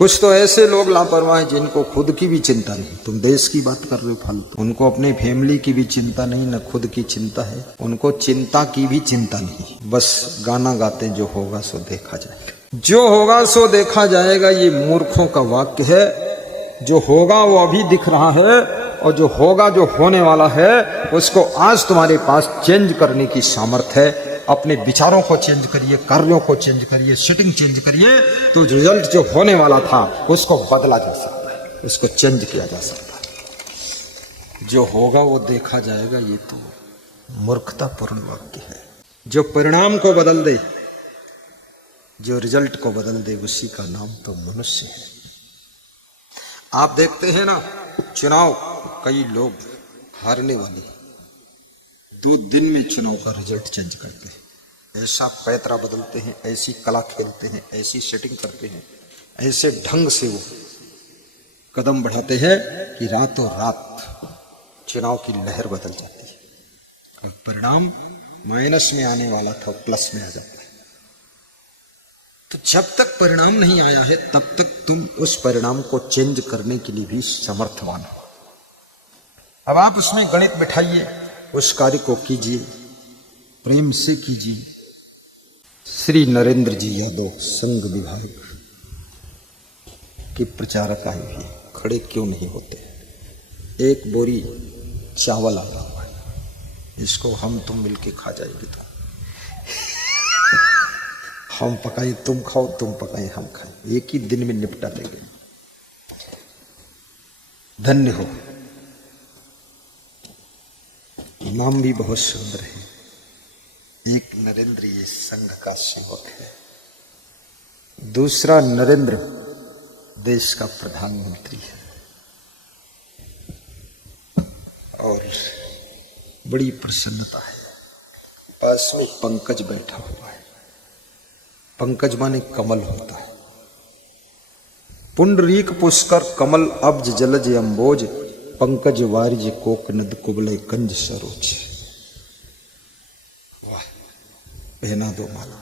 कुछ तो ऐसे लोग लापरवाह हैं जिनको खुद की भी चिंता नहीं। तुम देश की बात कर रहे हो फालतू, उनको अपने फैमिली की भी चिंता नहीं, न खुद की चिंता है, उनको चिंता की भी चिंता नहीं। बस गाना गाते जो होगा सो देखा जाएगा, जो होगा सो देखा जाएगा। ये मूर्खों का वाक्य है। जो होगा वो अभी दिख रहा है और जो होगा, जो होने वाला है, उसको आज तुम्हारे पास चेंज करने की सामर्थ्य है। अपने विचारों को चेंज करिए, कार्यों को चेंज करिए, सेटिंग चेंज करिए, तो रिजल्ट जो होने वाला था उसको बदला जा सकता है, उसको चेंज किया जा सकता है। जो होगा वो देखा जाएगा, ये तो मूर्खतापूर्ण वाक्य है। जो परिणाम को बदल दे, जो रिजल्ट को बदल दे, उसी का नाम तो मनुष्य है। आप देखते हैं ना चुनाव, कई लोग हारने वाले 2 दिन में चुनाव का रिजल्ट चेंज करते हैं। ऐसा पैतरा बदलते हैं, ऐसी कला खेलते हैं, ऐसी सेटिंग करते हैं, ऐसे ढंग से वो कदम बढ़ाते हैं कि रातों रात चुनाव की लहर बदल जाती है और परिणाम माइनस में आने वाला था प्लस में आ जाता है। तो जब तक परिणाम नहीं आया है तब तक तुम उस परिणाम को चेंज करने के लिए भी समर्थवान हो। अब आप उसमें गणित बिठाइए, उस कार्य को कीजिए, प्रेम से कीजिए। श्री नरेंद्र जी यादव संघ विभाग के प्रचारक आए हुए खड़े क्यों नहीं होते? एक बोरी चावल आ रहा है, इसको हम तुम मिलके खा जाएंगे। तो हम पकाएं तुम खाओ, तुम पकाएं हम खाएं, एक ही दिन में निपटा देंगे। धन्य हो। नाम भी बहुत सुंदर है। एक नरेंद्र ये संघ का सेवक है, दूसरा नरेंद्र देश का प्रधानमंत्री है। और बड़ी प्रसन्नता है। पास में पंकज बैठा हुआ है। पंकज माने कमल होता है। पुंडरीक पुष्कर कमल अब्ज जलज अंबोज, पंकज वारिज कोकनद कुबले कंज सरोज। वाह, पहना दो माला।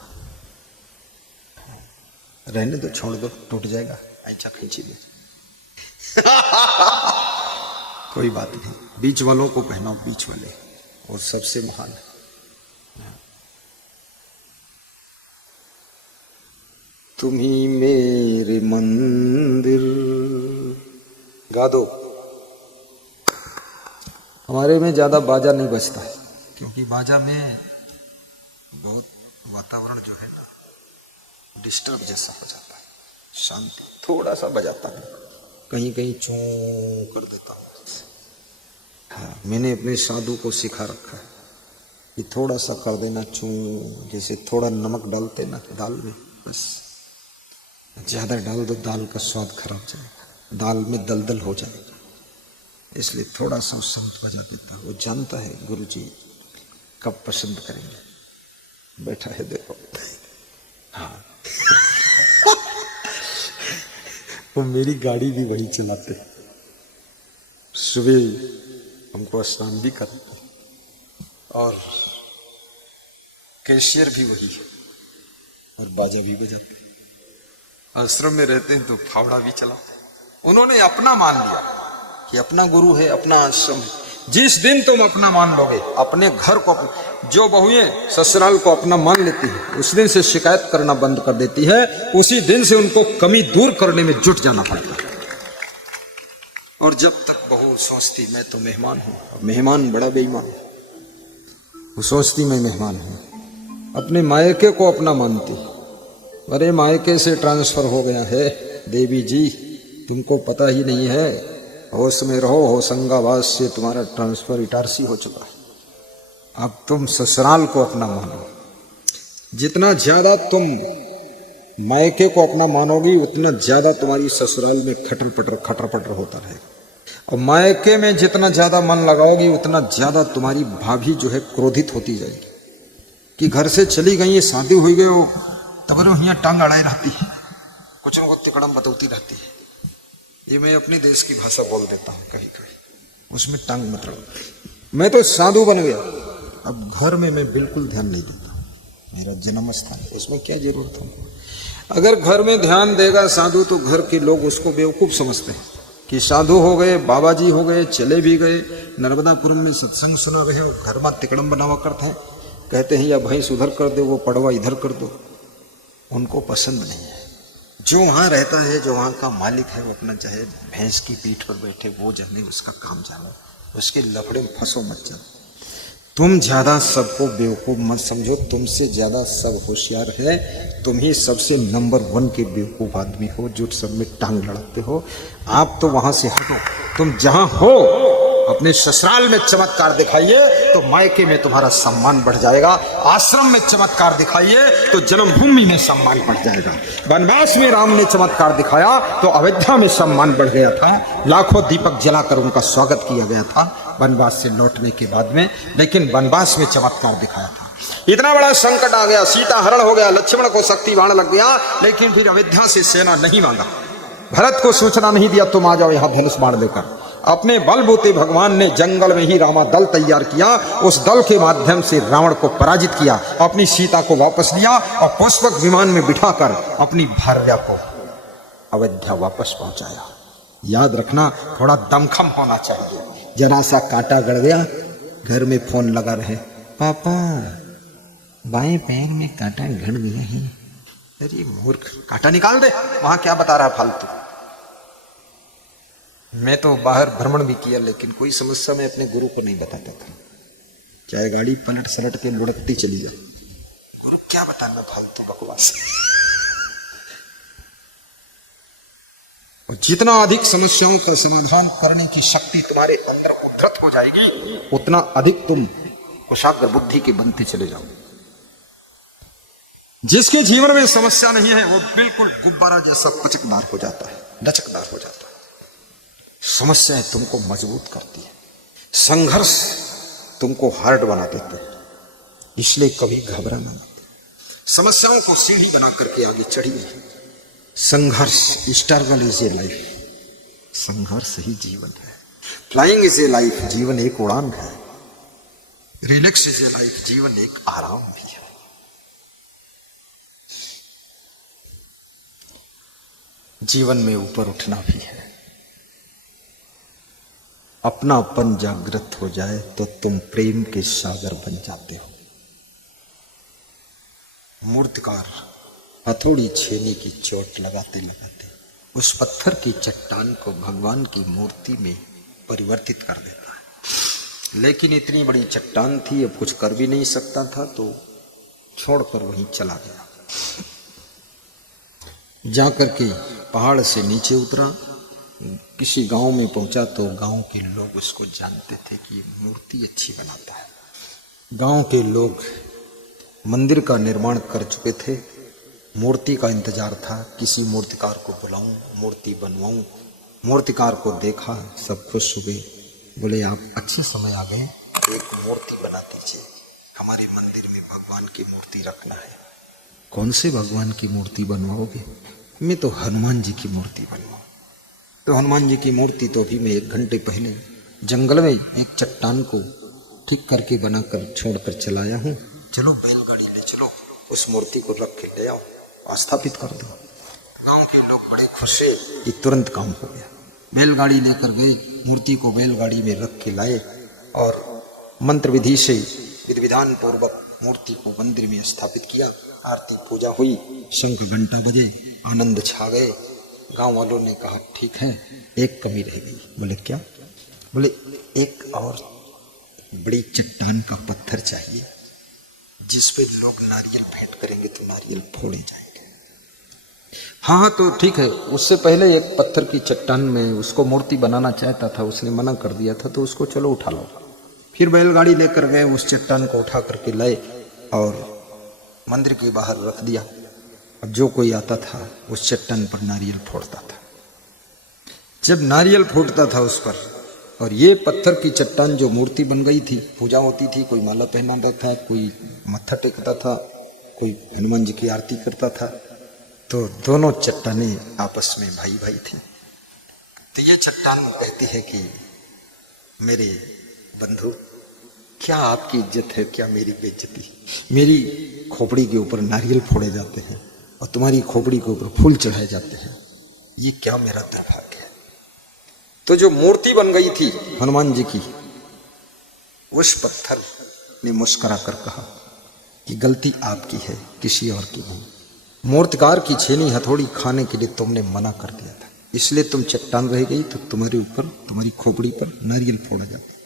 रहने दो, छोड़ दो, टूट जाएगा, ऐसा खींची दे। कोई बात नहीं, बीच वालों को पहनाओ, बीच वाले और सबसे महान। तुम ही मेरे मंदिर। गा दो। हमारे में ज्यादा बाजा नहीं बजता है, क्योंकि बाजा में बहुत वातावरण जो है डिस्टर्ब जैसा हो जाता है। शांत थोड़ा सा बजाता है, कहीं कहीं चूं कर देता हूँ। हाँ, मैंने अपने साधु को सिखा रखा है कि थोड़ा सा कर देना चूं, जैसे थोड़ा नमक डालते ना दाल में, बस ज्यादा डाल दो दाल का स्वाद खराब जाएगा, दाल में दलदल हो जाएगा। इसलिए थोड़ा सा उस संत बजा देता। वो जानता है गुरु जी कब पसंद करेंगे। बैठा है देखो। हाँ। वो मेरी गाड़ी भी वही चलाते हैं। सुबह हमको स्नान भी करते हैं और कैशियर भी वही है और बाजा भी बजाते हैं। आश्रम में रहते हैं तो फावड़ा भी चलाते हैं। उन्होंने अपना मान लिया कि अपना गुरु है, अपना आश्रम है। जिस दिन तुम अपना मान लोगे, अपने घर को, जो बहुएं ससुराल को अपना मान लेती है, उस दिन से शिकायत करना बंद कर देती है। उसी दिन से उनको कमी दूर करने में जुट जाना पड़ता है। और जब तक बहू सोचती मैं तो मेहमान हूं, मेहमान बड़ा बेईमान है, वो सोचती मैं मेहमान हूं, अपने मायके को अपना मानती। अरे मायके से ट्रांसफर हो गया है देवी जी, तुमको पता ही नहीं है। होश में रहो, होशंगाबाद से तुम्हारा ट्रांसफर इटारसी हो चुका है। अब तुम ससुराल को अपना मानो। जितना ज्यादा तुम मायके को अपना मानोगी, उतना ज्यादा तुम्हारी ससुराल में खटर पटर होता रहेगा। और मायके में जितना ज्यादा मन लगाओगी, उतना ज्यादा तुम्हारी भाभी जो है क्रोधित होती जाएगी कि घर से चली गई, शादी हुई गई, वो तब यहाँ टांग अड़ाई रहती है, कुछ न कुछ तिकड़म बतौती रहती है। ये मैं अपनी देश की भाषा बोल देता हूँ कहीं कहीं, उसमें टांग मत अड़ाओ। मैं तो साधु बन गया, अब घर में मैं बिल्कुल ध्यान नहीं देता। मेरा जन्म स्थान, उसमें क्या जरूरत है। अगर घर में ध्यान देगा साधु तो घर के लोग उसको बेवकूफ समझते हैं कि साधु हो गए, बाबा जी हो गए, चले भी गए, नर्मदापुरम में सत्संग सुना रहे हो, घर में तिकड़म बनावा करते हैं, कहते हैं या भैंस उधर कर दो, वो पड़वा इधर कर दो। उनको पसंद नहीं है। जो वहां रहता है, जो वहां का मालिक है, वो अपना चाहे भैंस की पीठ पर बैठे, वो जाने, उसका काम जानो, उसके लफड़े में फंसो मत जाओ। तुम ज्यादा सबको बेवकूफ मत समझो, तुमसे ज्यादा सब होशियार है। तुम ही सबसे नंबर 1 के बेवकूफ आदमी हो जो सब में टांग लड़ाते हो। आप तो वहां से हटो, तुम जहां हो अपने ससुराल में चमत्कार दिखाइए तो मायके में तुम्हारा सम्मान बढ़ जाएगा। आश्रम में चमत्कार दिखाइए तो जन्मभूमि में सम्मान बढ़ जाएगा। वनवास में राम ने चमत्कार दिखाया तो अयोध्या में सम्मान बढ़ गया था। लाखों दीपक जलाकर उनका स्वागत किया गया था वनवास से लौटने के बाद में, लेकिन वनवास में चमत्कार दिखाया था। इतना बड़ा संकट आ गया, सीता हरण हो गया, लक्ष्मण को शक्ति बाण लग गया, लेकिन फिर अयोध्या से सेना नहीं मांगा। भरत को सूचना नहीं दिया तुम आ जाओ यहां धनुष बाण लेकर। अपने बलबूते भगवान ने जंगल में ही रामा दल तैयार किया, उस दल के माध्यम से रावण को पराजित किया, अपनी सीता को वापस लिया और पुष्पक विमान में बिठाकर अपनी भार्या को अयोध्या वापस पहुंचाया। याद रखना, थोड़ा दमखम होना चाहिए। जरा सा कांटा गड़ गया, घर में फोन लगा रहे, पापा बाएं पैर में कांटा गड़ गया है। अरे मूर्ख, कांटा निकाल दे, वहां क्या बता रहा फालतू। मैं तो बाहर भ्रमण भी किया, लेकिन कोई समस्या मैं अपने गुरु को नहीं बताता था, चाहे गाड़ी पलट सलट के लुढ़कती चली जाए। गुरु क्या बताना फालतू बकवास। और जितना अधिक समस्याओं का समाधान करने की शक्ति तुम्हारे अंदर उद्धृत हो जाएगी, उतना अधिक तुम कुशाग्र बुद्धि के बनते चले जाओगे। जिसके जीवन में समस्या नहीं है वो बिल्कुल गुब्बारा जैसा पचकदार हो जाता है, लचकदार हो जाता है। समस्याएं तुमको मजबूत करती है, संघर्ष तुमको हार्ड बना देते हैं, इसलिए कभी घबराना मत। समस्याओं को सीढ़ी बना करके आगे चढ़िए। संघर्ष, स्ट्रगल इज ए लाइफ, संघर्ष ही जीवन है। फ्लाइंग इज ए लाइफ, जीवन एक उड़ान है। रिलैक्स इज ए लाइफ, जीवन एक आराम भी है। जीवन में ऊपर उठना भी है। अपनापन जागृत हो जाए तो तुम प्रेम के सागर बन जाते हो। मूर्तिकार हथौड़ी छेनी की चोट लगाते लगाते उस पत्थर की चट्टान को भगवान की मूर्ति में परिवर्तित कर देता है, लेकिन इतनी बड़ी चट्टान थी, अब कुछ कर भी नहीं सकता था, तो छोड़कर वहीं चला गया। जाकर के पहाड़ से नीचे उतरा, किसी गांव में पहुंचा तो गांव के लोग उसको जानते थे कि ये मूर्ति अच्छी बनाता है। गांव के लोग मंदिर का निर्माण कर चुके थे, मूर्ति का इंतजार था, किसी मूर्तिकार को बुलाऊं, मूर्ति बनवाऊं। मूर्तिकार को देखा, सब खुश हुए, बोले आप अच्छे समय आ गए, एक मूर्ति बना दीजिए, हमारे मंदिर में भगवान की मूर्ति रखना है। कौन से भगवान की मूर्ति बनवाओगे? मैं तो हनुमान जी की मूर्ति बनवाऊं। तो हनुमान जी की मूर्ति तो अभी मैं 1 घंटे पहले जंगल में एक चट्टान को ठीक करके बनाकर छोड़कर चलाया हूँ, चलो बैलगाड़ी ले चलो, उस मूर्ति को रख के ले आओ, स्थापित कर दो। गांव के लोग बड़े खुश हुए कि तुरंत काम हो गया। बैलगाड़ी लेकर गए, मूर्ति को बैलगाड़ी में रख के लाए और मंत्र विधि से विधि विधान पूर्वक मूर्ति को मंदिर में स्थापित किया। आरती पूजा हुई, शंख घंटा बजे, आनंद छा गए। गांव वालों ने कहा ठीक है, एक कमी रह गई। बोले क्या? बोले एक और बड़ी चट्टान का पत्थर चाहिए जिस पे लोग नारियल भेंट करेंगे तो नारियल फोड़े जाएंगे। हाँ तो ठीक है। उससे पहले एक पत्थर की चट्टान में उसको मूर्ति बनाना चाहता था, उसने मना कर दिया था, तो उसको चलो उठा लो। फिर बैलगाड़ी लेकर गए, उस चट्टान को उठा करके लाए और मंदिर के बाहर रख दिया। अब जो कोई आता था उस चट्टान पर नारियल फोड़ता था। जब नारियल फोड़ता था उस पर, और ये पत्थर की चट्टान जो मूर्ति बन गई थी, पूजा होती थी, कोई माला पहनाता था, कोई मत्था टेकता था, कोई हनुमान जी की आरती करता था, तो दोनों चट्टानें आपस में भाई भाई थी। तो ये चट्टान कहती है कि मेरे बंधु, क्या आपकी इज्जत है, क्या मेरी बेइज्जती। मेरी खोपड़ी के ऊपर नारियल फोड़े जाते हैं और तुम्हारी खोपड़ी के ऊपर फूल चढ़ाए जाते हैं, ये क्या मेरा दुर्भाग्य है। तो जो मूर्ति बन गई थी हनुमान जी की, उस पत्थर ने मुस्कुरा कर कहा कि गलती आपकी है, किसी और की नहीं। मूर्तिकार की छेनी हथौड़ी खाने के लिए तुमने मना कर दिया था, इसलिए तुम चट्टान रह गई, तो तुम्हारे ऊपर, तुम्हारी खोपड़ी पर नारियल फोड़ा जाता।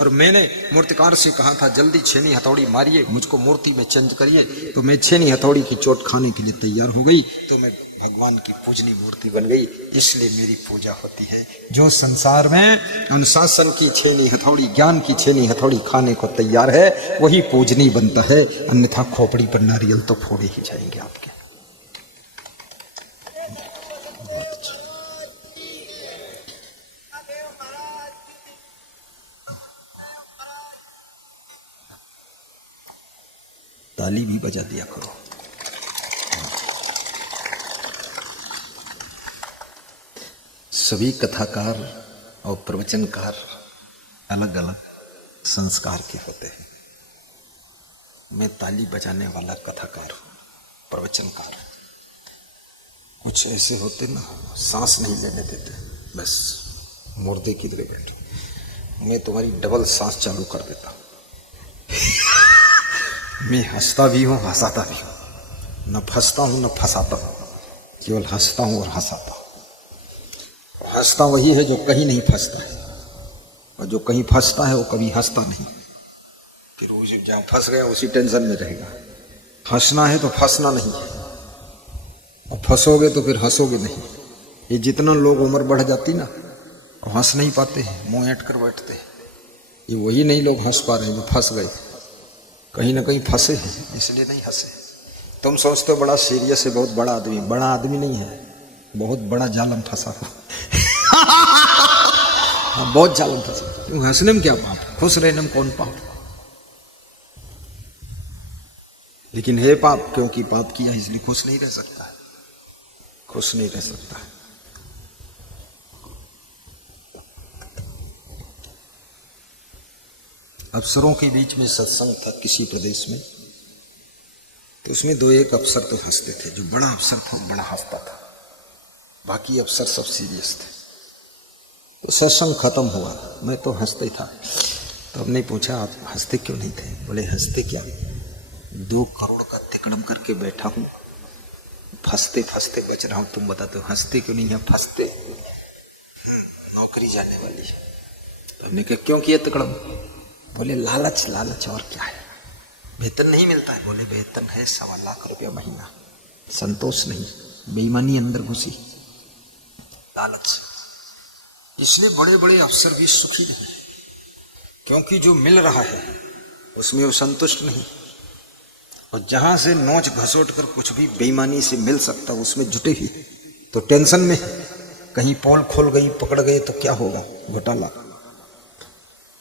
और मैंने मूर्तिकार से कहा था जल्दी छेनी हथौड़ी मारिए, मुझको मूर्ति में चेंज करिए, तो मैं छेनी हथौड़ी की चोट खाने के लिए तैयार हो गई, तो मैं भगवान की पूजनी मूर्ति बन गई, इसलिए मेरी पूजा होती है। जो संसार में अनुशासन की छेनी हथौड़ी, ज्ञान की छेनी हथौड़ी खाने को तैयार है, वही पूजनी बनता है, अन्यथा खोपड़ी पर नारियल तो फोड़े ही जाएंगे आपके। ताली भी बजा दिया करो। सभी कथाकार और प्रवचनकार अलग अलग संस्कार के होते हैं। मैं ताली बजाने वाला कथाकार हूँ, प्रवचनकार। कुछ ऐसे होते ना, सांस नहीं लेने देते, बस मुर्दे की तरह बैठे। मैं तुम्हारी डबल सांस चालू कर देता हूँ। मैं हंसता भी हूँ, हंसाता भी हूँ, न फंसता हूँ न फंसाता हूँ, केवल हंसता हूँ और हंसाता हूँ। हंसता वही है जो कहीं नहीं फंसता है, और जो कहीं फंसता है वो कभी हंसता नहीं। फिर वो जहाँ फंस गया उसी टेंशन में रहेगा। हंसना है तो फंसना नहीं है, और फंसोगे तो फिर हंसोगे नहीं। ये जितना लोग उम्र बढ़ जाती ना, हंस नहीं पाते हैं, मुंह ऐंठ कर बैठते हैं। ये वही नहीं लोग हंस पा रहे हैं जो फंस गए, कहीं ना कहीं फंसे हैं, इसलिए नहीं हंसे। तुम सोचते हो बड़ा सीरियस है, बहुत बड़ा आदमी। बड़ा आदमी नहीं है, बहुत बड़ा जालम फंसा हो। हाँ, बहुत जालम फंसा। क्यों हंसने में क्या पाप, खुश रहने में कौन पाप। लेकिन है पाप, क्योंकि पाप किया इसलिए खुश नहीं रह सकता है, खुश नहीं रह सकता है। अफसरों के बीच में सत्संग था किसी प्रदेश में, तो उसमें दो एक अफसर तो हंसते थे। जो बड़ा अफसर था बड़ा हंसता था, बाकी अफसर सब सीरियस थे। तो सत्संग खत्म हुआ, मैं तो हंसते था। तो हमने पूछा आप हंसते क्यों नहीं थे? बोले हंसते क्या, 2 करोड़ का तिकड़म करके बैठा हूं, फंसते फंसते बच रहा हूं। तुम बताते हो हंसते क्यों नहीं है? फंसते, नौकरी जाने वाली है। हमने कहा क्यों किया तिकड़म? बोले लालच, लालच और क्या है, वेतन नहीं मिलता है। बोले वेतन है 1.25 लाख रुपया महीना, संतोष नहीं, बेईमानी अंदर घुसी, लालच। इसलिए बड़े बड़े अफसर भी सुखी नहीं, क्योंकि जो मिल रहा है उसमें वो संतुष्ट नहीं। और जहां से नोच घसोट कर कुछ भी बेईमानी से मिल सकता उसमें जुटे ही, तो टेंशन में है। कहीं पोल खोल गई, पकड़ गए तो क्या होगा, घोटाला।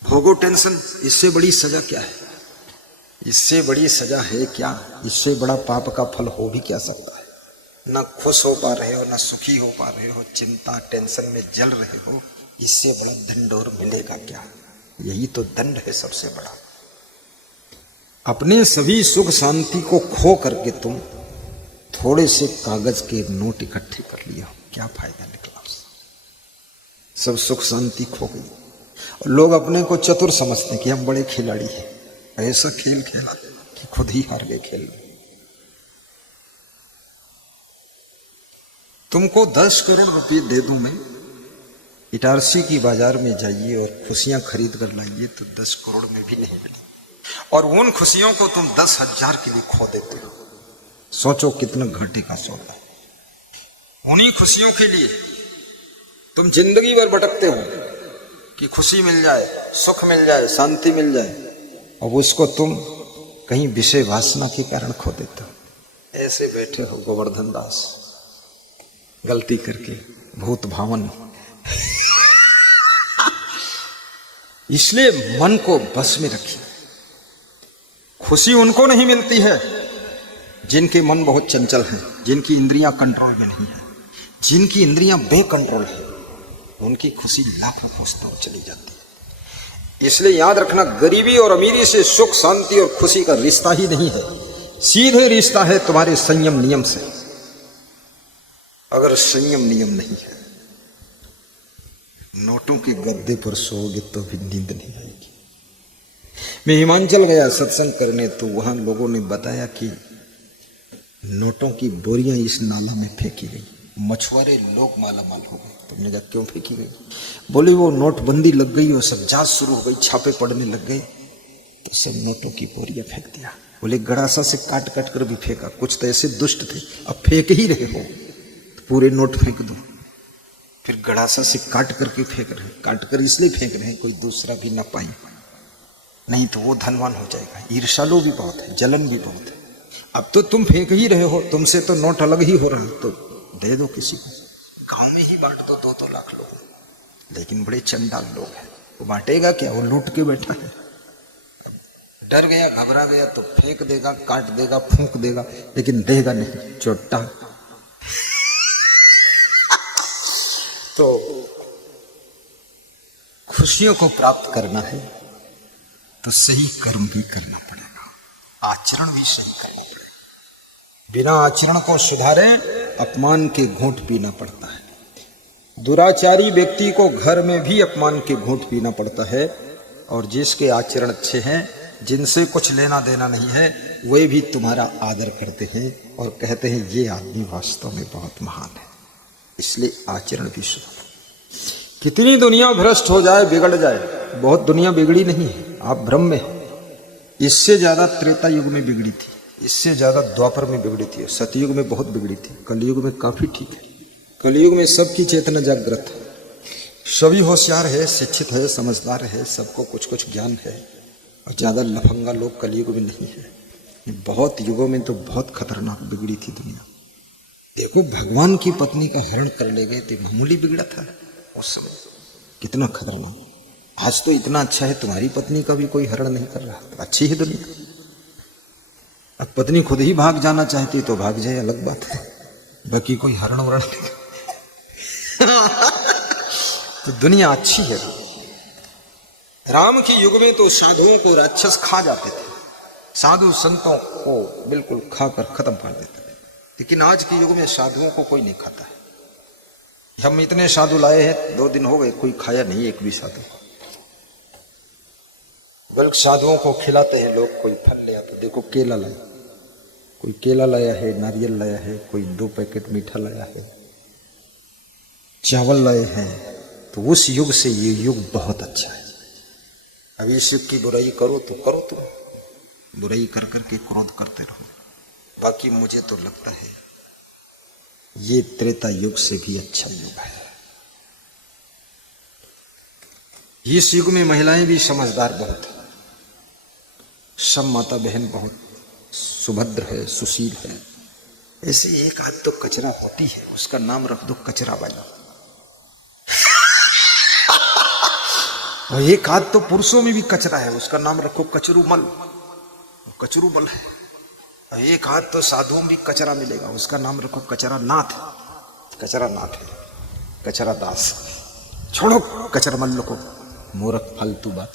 भोगो टेंशन, इससे बड़ी सजा क्या है? इससे बड़ी सजा है क्या? इससे बड़ा पाप का फल हो भी क्या सकता है? ना खुश हो पा रहे हो, ना सुखी हो पा रहे हो, चिंता टेंशन में जल रहे हो, इससे बड़ा दंड और मिलेगा क्या? यही तो दंड है सबसे बड़ा। अपने सभी सुख शांति को खो करके तुम थोड़े से कागज के नोट इकट्ठे कर लिया, क्या फायदा निकला उससे? सब सुख शांति खो गई। और लोग अपने को चतुर समझते हैं कि हम बड़े खिलाड़ी हैं, ऐसा खेल खेला कि खुद ही हार गए खेल में। तुमको 10 करोड़ रुपए दे दूं मैं, इटारसी की बाजार में जाइए और खुशियां खरीद कर लाइए, तो 10 करोड़ में भी नहीं मिली। और उन खुशियों को तुम 10,000 के लिए खो देते हो। सोचो कितना घाटे का सौदा। उन्हीं खुशियों के लिए तुम जिंदगी भर भटकते हो कि खुशी मिल जाए, सुख मिल जाए, शांति मिल जाए, और उसको तुम कहीं विषय वासना के कारण खो देते हो। ऐसे बैठे हो गोवर्धन दास, गलती करके भूत भावन। इसलिए मन को बस में रखिए। खुशी उनको नहीं मिलती है जिनके मन बहुत चंचल हैं, जिनकी इंद्रियां कंट्रोल में नहीं है। जिनकी इंद्रियां बेकंट्रोल है उनकी खुशी लाखों कोसों चली जाती है। इसलिए याद रखना, गरीबी और अमीरी से सुख शांति और खुशी का रिश्ता ही नहीं है, सीधे रिश्ता है तुम्हारे संयम नियम से। अगर संयम नियम नहीं है, नोटों के गद्दे पर सोओगे तो भी नींद नहीं आएगी। मैं हिमाचल गया सत्संग करने, तो वहां लोगों ने बताया कि नोटों की बोरियां इस नाला में फेंकी गई, मछुआरे लोग मालामाल हो गए। तुमने कहा क्यों फेंकी गई? बोले वो नोटबंदी लग गई और सब जांच शुरू हो गई, छापे पड़ने लग गए, तो सब नोटों की बोरियां फेंक दिया। बोले गड़ासा से काट काट कर भी फेंका, कुछ तो ऐसे दुष्ट थे, अब फेंक ही रहे हो तो पूरे नोट फेंक दो। फिर गड़ासा से काट करके फेंक रहे, काट कर इसलिए फेंक रहे कोई दूसरा भी ना पाए, नहीं तो वो धनवान हो जाएगा। ईर्ष्यालु भी बहुत है, जलन भी बहुत है। अब तो तुम फेंक ही रहे हो, तुमसे तो नोट अलग ही हो रहा है, तो दे दो किसी को, गांव में ही बांट दो 2-2 लाख लोग। लेकिन बड़े चंडाल लोग हैं, वो बांटेगा क्या, वो लूट के बैठा है। डर गया, घबरा गया तो फेंक देगा, काट देगा, फूंक देगा, लेकिन देगा नहीं, चोटा। तो खुशियों को प्राप्त करना है तो सही कर्म भी करना पड़ेगा, आचरण भी सही करना पड़ेगा। बिना आचरण को सुधारे अपमान के घूंट पीना पड़ता है। दुराचारी व्यक्ति को घर में भी अपमान के घूंट पीना पड़ता है, और जिसके आचरण अच्छे हैं, जिनसे कुछ लेना देना नहीं है, वे भी तुम्हारा आदर करते हैं और कहते हैं ये आदमी वास्तव में बहुत महान है। इसलिए आचरण भी सुधारो। कितनी दुनिया भ्रष्ट हो जाए, बिगड़ जाए, बहुत दुनिया बिगड़ी नहीं है, आप भ्रम में हैं। इससे ज्यादा त्रेता युग में बिगड़ी थी, इससे ज्यादा द्वापर में बिगड़ी थी, सतयुग में बहुत बिगड़ी थी, कलयुग में काफी ठीक है। कलयुग में सबकी चेतना जागृत है, सभी होशियार है, शिक्षित है, समझदार है, सबको कुछ कुछ ज्ञान है, और ज्यादा लफंगा लोग कलयुग में नहीं है। बहुत युगों में तो बहुत खतरनाक बिगड़ी थी दुनिया। देखो भगवान की पत्नी का हरण कर ले गए थे, मामूली बिगड़ा था उस समय, कितना खतरनाक। आज तो इतना अच्छा है, तुम्हारी पत्नी का भी कोई हरण नहीं कर रहा, अच्छी है दुनिया। अब पत्नी खुद ही भाग जाना चाहती तो भाग जाए, अलग बात है, बाकी कोई हरण वरण नहीं। तो दुनिया अच्छी है। राम के युग में तो साधुओं को राक्षस खा जाते थे, साधु संतों को बिल्कुल खाकर खत्म कर देते थे। लेकिन आज के युग में साधुओं को कोई नहीं खाता है। हम इतने साधु लाए हैं, 2 दिन हो गए, कोई खाया नहीं एक भी साधु। बल्कि साधुओं को खिलाते हैं लोग, कोई फल ले आता, देखो केला लाया, कोई केला लाया है, नारियल लाया है, कोई 2 पैकेट मीठा लाया है, चावल लाए हैं। तो उस युग से ये युग बहुत अच्छा है। अब इस युग की बुराई करो तो करो, तुम बुराई कर करके क्रोध करते रहो। बाकी मुझे तो लगता है ये त्रेता युग से भी अच्छा युग है। इस युग में महिलाएं भी समझदार बहुत है, सब माता बहन बहुत सुभद्र है, सुशील है। ऐसे एक आध तो कचरा होती है, उसका नाम रख दो कचरा वाली। और एक आध तो पुरुषों में भी कचरा है, उसका नाम रखो कचरूमल, कचरूमल है। और एक आध तो साधुओं में भी कचरा मिलेगा, उसका नाम रखो कचरा नाथ, कचरा नाथ है, कचरा दास। छोड़ो कचरमल को, मूर्ख फालतू बात।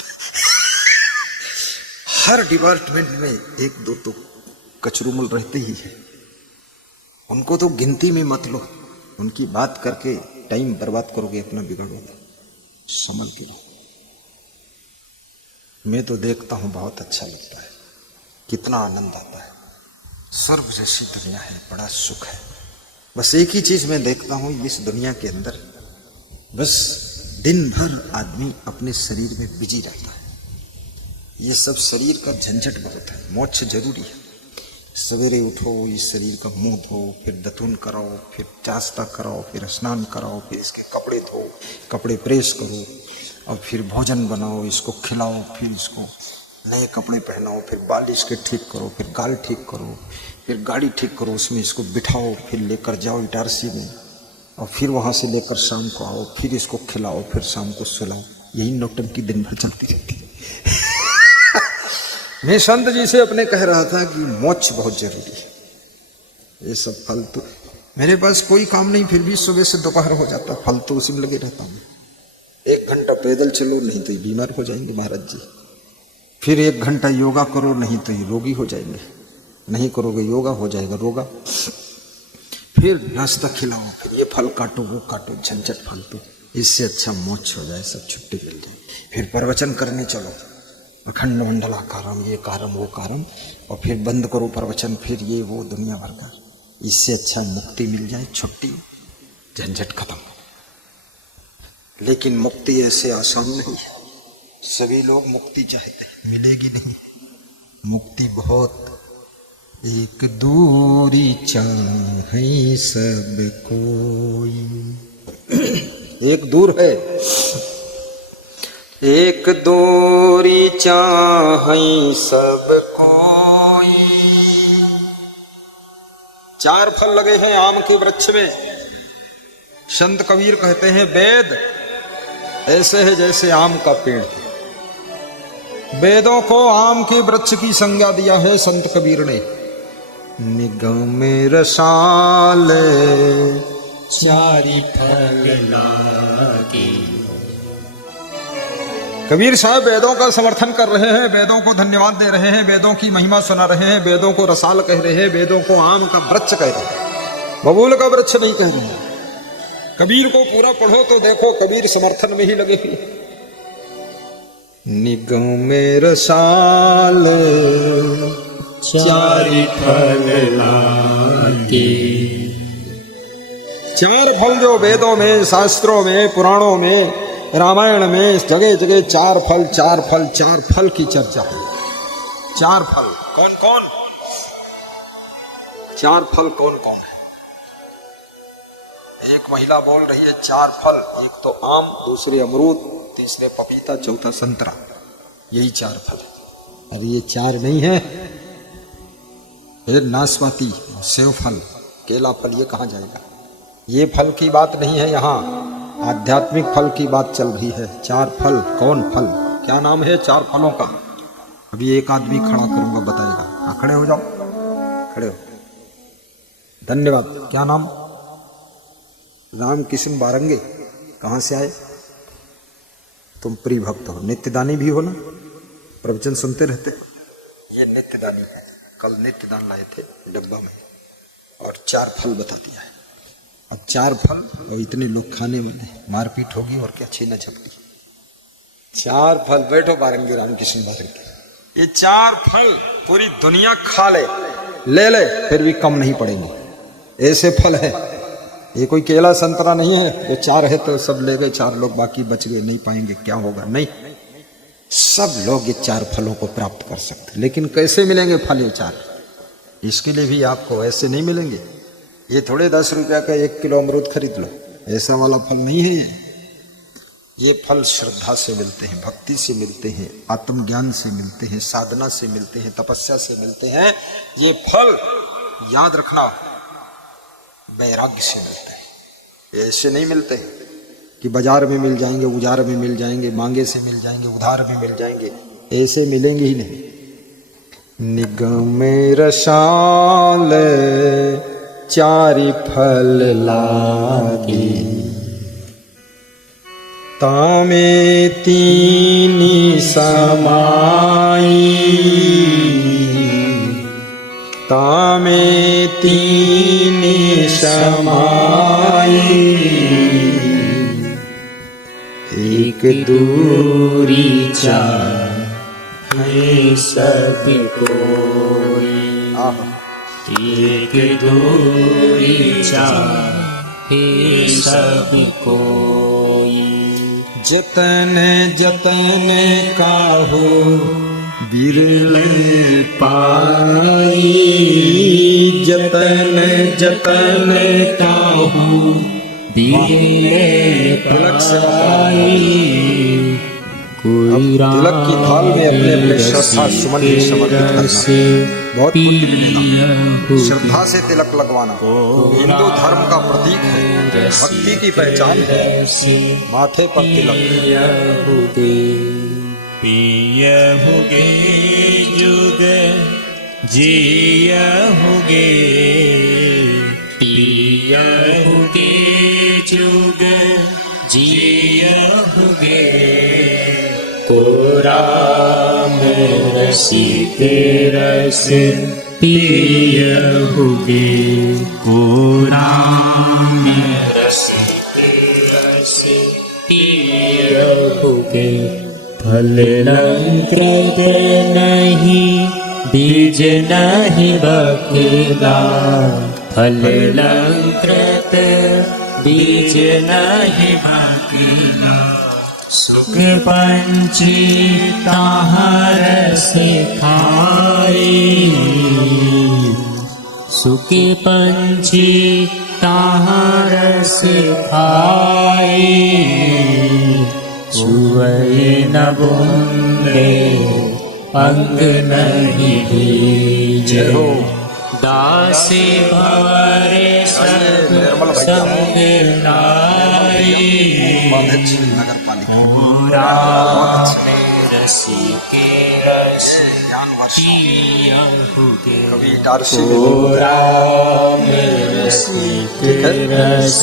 हर डिपार्टमेंट में 1-2 तो कचरूमल रहते ही है, उनको तो गिनती में मत लो, उनकी बात करके टाइम बर्बाद करोगे, अपना बिगड़ोगे। संभल के रहो। मैं तो देखता हूं, बहुत अच्छा लगता है, कितना आनंद आता है। स्वर्ग जैसी दुनिया है, बड़ा सुख है। बस एक ही चीज मैं देखता हूं इस दुनिया के अंदर, बस दिन भर आदमी अपने शरीर में बिजी रहता है। ये सब शरीर का झंझट बहुत है, मोक्ष जरूरी है। सवेरे उठो, इस शरीर का मुंह धो, फिर दतून कराओ, फिर चास्ता कराओ, फिर स्नान कराओ, फिर इसके कपड़े धो, कपड़े प्रेस करो, और फिर भोजन बनाओ, इसको खिलाओ, फिर इसको नए कपड़े पहनाओ, फिर बाल इसके ठीक करो, फिर गाल ठीक करो, फिर गाड़ी ठीक करो, उसमें इसको बिठाओ, फिर लेकर जाओ इटारसी में, और फिर वहाँ से लेकर शाम को आओ, फिर इसको खिलाओ, फिर शाम को सुलाओ। यही नौटंकी दिन भर चलती रहती है। मैं संत जी से अपने कह रहा था कि मोक्ष बहुत जरूरी है, ये सब फालतू, मेरे पास कोई काम नहीं, फिर भी सुबह से दोपहर हो जाता फालतू उसी में लगे रहता हूँ। 1 घंटा पैदल चलो, नहीं तो ये बीमार हो जाएंगे महाराज जी। फिर 1 घंटा योगा करो, नहीं तो ये रोगी हो जाएंगे। नहीं करोगे योगा, हो जाएगा रोगा। फिर नाश्ता खिलाओ, फिर ये फल काटो, वो काटो, झंझट फालतू। इससे अच्छा मोक्ष हो जाए, सब छुट्टी मिल जाए। फिर प्रवचन करने चलो, अखंड मंडलाकारम, ये कारम वो कारम, और फिर बंद करो प्रवचन, फिर ये वो दुनिया भर का। इससे अच्छा मुक्ति मिल जाए, छुट्टी, झंझट खत्म। लेकिन मुक्ति ऐसे आसान नहीं है। सभी लोग मुक्ति चाहते हैं, मिलेगी नहीं। मुक्ति बहुत एक दूरी चाहे सब कोई, एक दूर है। एक दूरी चाहे सब कोई। 4 फल लगे हैं आम के वृक्ष में। संत कबीर कहते हैं वेद ऐसे है जैसे आम का पेड़। वेदों को आम के वृक्ष की संज्ञा दिया है संत कबीर ने। निगम रसाल चारि फल लागे। कबीर साहब वेदों का समर्थन कर रहे हैं, वेदों को धन्यवाद दे रहे हैं, वेदों की महिमा सुना रहे हैं, वेदों को रसाल कह रहे हैं, वेदों को आम का वृक्ष कह रहे हैं, बबूल का वृक्ष नहीं कह रहे हैं। कबीर को पूरा पढ़ो तो देखो कबीर समर्थन में ही लगे हुए। निगम रसाल चारि फल लागे। 4 फल जो वेदों में, शास्त्रों में, पुराणों में, रामायण में जगह जगह 4 फल 4 फल 4 फल की चर्चा है। 4 फल कौन कौन? 4 फल कौन कौन है? एक महिला बोल रही है 4 फल, एक तो आम, दूसरे अमरूद, तीसरे पपीता, चौथा संतरा। यही 4 फल है। अरे ये 4 नहीं है, ये नाशपाती, सेव फल, केला फल, ये कहाँ जाएगा? ये फल की बात नहीं है, यहाँ आध्यात्मिक फल की बात चल रही है। 4 फल कौन फल? क्या नाम है 4 फलों का? अभी एक आदमी खड़ा करूंगा, बताएगा। खड़े हो जाओ, खड़े हो। धन्यवाद। क्या नाम? राम किशन बारंगे। कहाँ से आए? तुम प्रिय भक्त हो, नित्यदानी भी हो ना? प्रवचन सुनते रहते? ये नित्यदानी है। कल नित्यदान लाए थे डब्बा में, और 4 फल बता दिया है। अब 4 फल और इतने लोग खाने वाले, मारपीट होगी और क्या, छीना झपटी। 4 फल, बैठो बारंगी, रामकृष्ण बारंगी। ये 4 फल पूरी दुनिया खा ले ले फिर भी कम नहीं पड़ेंगे, ऐसे फल है। ये कोई केला संतरा नहीं है जो 4 है तो सब ले गए 4 लोग, बाकी बच गए, नहीं पाएंगे, क्या होगा? नहीं, सब लोग ये 4 फलों को प्राप्त कर सकते। लेकिन कैसे मिलेंगे फल ये 4? इसके लिए भी आपको ऐसे नहीं मिलेंगे। ये थोड़े 10 रुपया का 1 किलो अमरूद खरीद लो, ऐसा वाला फल नहीं है ये। फल श्रद्धा से मिलते हैं, भक्ति से मिलते हैं, आत्मज्ञान से मिलते हैं, साधना से मिलते हैं, तपस्या से मिलते हैं। ये फल याद रखना, वैराग्य से मिलते हैं। ऐसे नहीं मिलते हैं कि बाजार में मिल जाएंगे, उजार में मिल जाएंगे, मांगे से मिल जाएंगे, उधार में मिल जाएंगे, ऐसे मिलेंगे ही नहीं। निगम रसाल चारि फल लागे। तामे तीनी समाई, तामे तीनी समाई। एक दूरी चाहे सब कोई। एक दूरी चाहे सब कोई। जतन जतन काहू बिरल पाई। जतन जतन काहू बिरल पाई। तिलक की थाल में अपने अपने श्रद्धा सुमन भी समर्पित करना, बहुत पुण्य मिलेगा। श्रद्धा से तिलक लगवाना हिंदू धर्म का प्रतीक है, भक्ति की पहचान है। माथे पर तिलक। पियहुगे जुग जियहुगे। पियहुगे जुग जियहुगे को राम रसिक रस पियहुगे को राम रसिक रस पियहुगे फल लंकृत नहीं बीज नहीं बकला फल लंकृत बीज नहीं बकला सुख पंची ताहर से खाई सुख पंची ताहर से खाई छुए न बूंदे अंग नहीं भीजे दासी भवरे सब संग लाई राम रसिक रस पियहुगे राम रसिक रस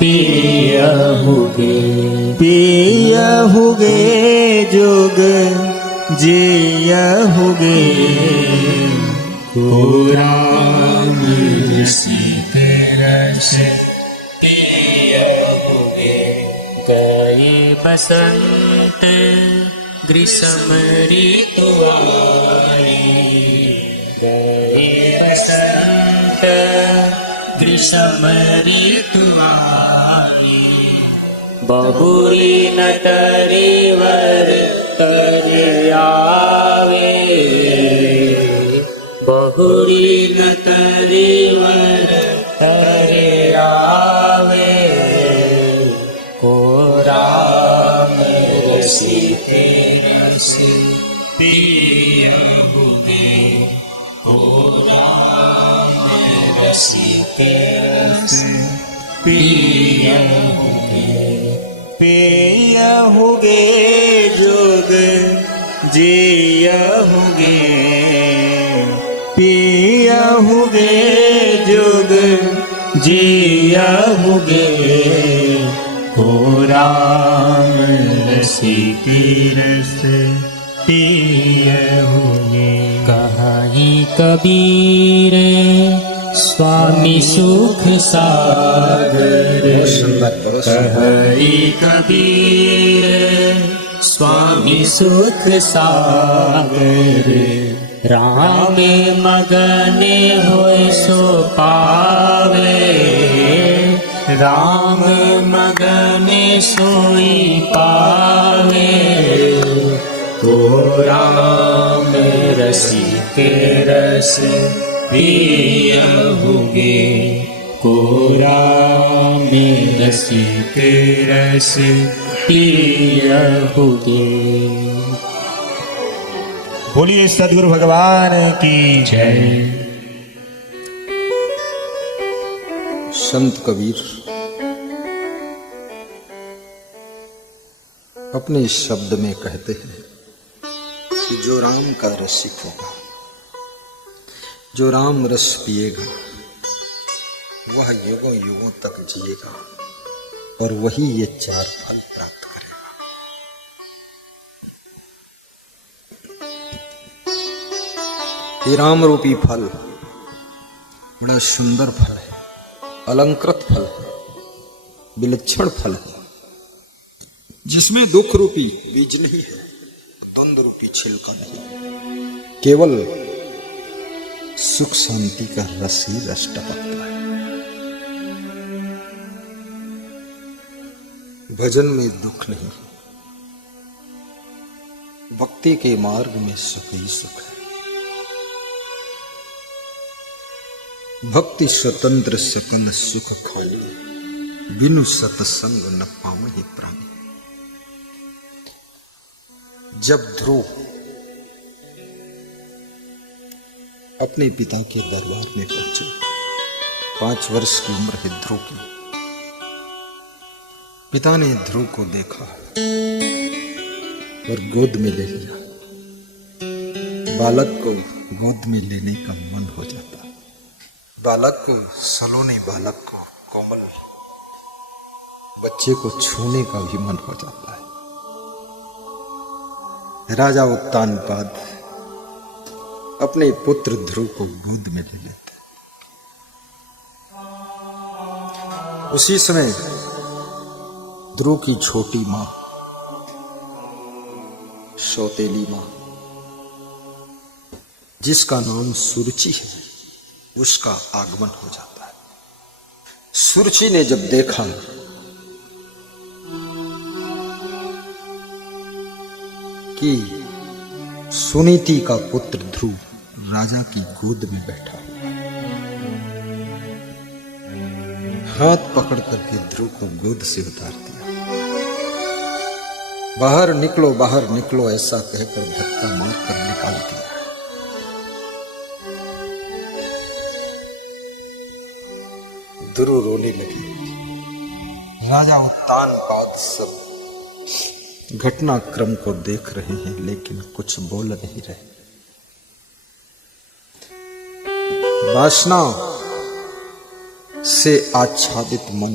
पियहुगे पियहुगे जोग जियहुगे को राम रसिक रस पियहुगे गए बसंत ग्रीष्म ऋतु आई गए बसंत ग्रीष्म ऋतु आई बहुरी न तरीवर तर आवे बहुरी न तरीवर तर आवे को राम रसिक रस पियहुगे को राम रसिक रस पियहुगे पियहुगे जोग जियहुगे पियहुगे जोग जियहुगे को राम रसिक रस पियहुगे कहीं कबीर स्वामी सुख सागर कहीं कबीर स्वामी सुख सागर राम मगन होए सो पावे राम मगन सोई पावे को राम रसिक रस पियहुगे को राम रसिक रस पियहुगे। बोलिए सद्गुरु भगवान की जय। संत कबीर अपने इस शब्द में कहते हैं कि जो राम का रसिक होगा, जो राम रस पिएगा, वह युगों युगों तक जिएगा और वही ये चार फल प्राप्त करेगा। ये राम रूपी फल बड़ा सुंदर फल है, अलंकृत फल है, विलक्षण फल है, जिसमें दुख रूपी बीज नहीं है, द्वंद रूपी छिलका नहीं, केवल सुख शांति का रस ही रस टपकता है। भजन में दुख नहीं, भक्ति के मार्ग में सुख ही सुख है। भक्ति स्वतंत्र सकल सुख खाई, बिनु सतसंग न पावे प्राणी। जब ध्रुव अपने पिता के दरबार में पहुंचे, 5 वर्ष की उम्र है ध्रुव की, पिता ने ध्रुव को देखा और गोद में ले लिया। बालक को गोद में लेने का मन हो जाता, बालक को, सलोने बालक को, कोमल बच्चे को छूने का भी मन हो जाता है। राजा उत्तानपाद अपने पुत्र ध्रुव को गोद में ले लेते। उसी समय ध्रुव की छोटी मां, सौतेली मां, जिसका नाम सुरुचि है, उसका आगमन हो जाता है। सुरुचि ने जब देखा कि सुनीति का पुत्र ध्रुव राजा की गोद में बैठा हुआ, हाथ पकड़ करके ध्रुव को गोद से उतार दिया। बाहर निकलो ऐसा कहकर धक्का मारकर निकाल दिया। ध्रुव रोने लगे। राजा उत्तानपाद सब घटनाक्रम को देख रहे हैं, लेकिन कुछ बोल नहीं रहे। वासना से आच्छादित मन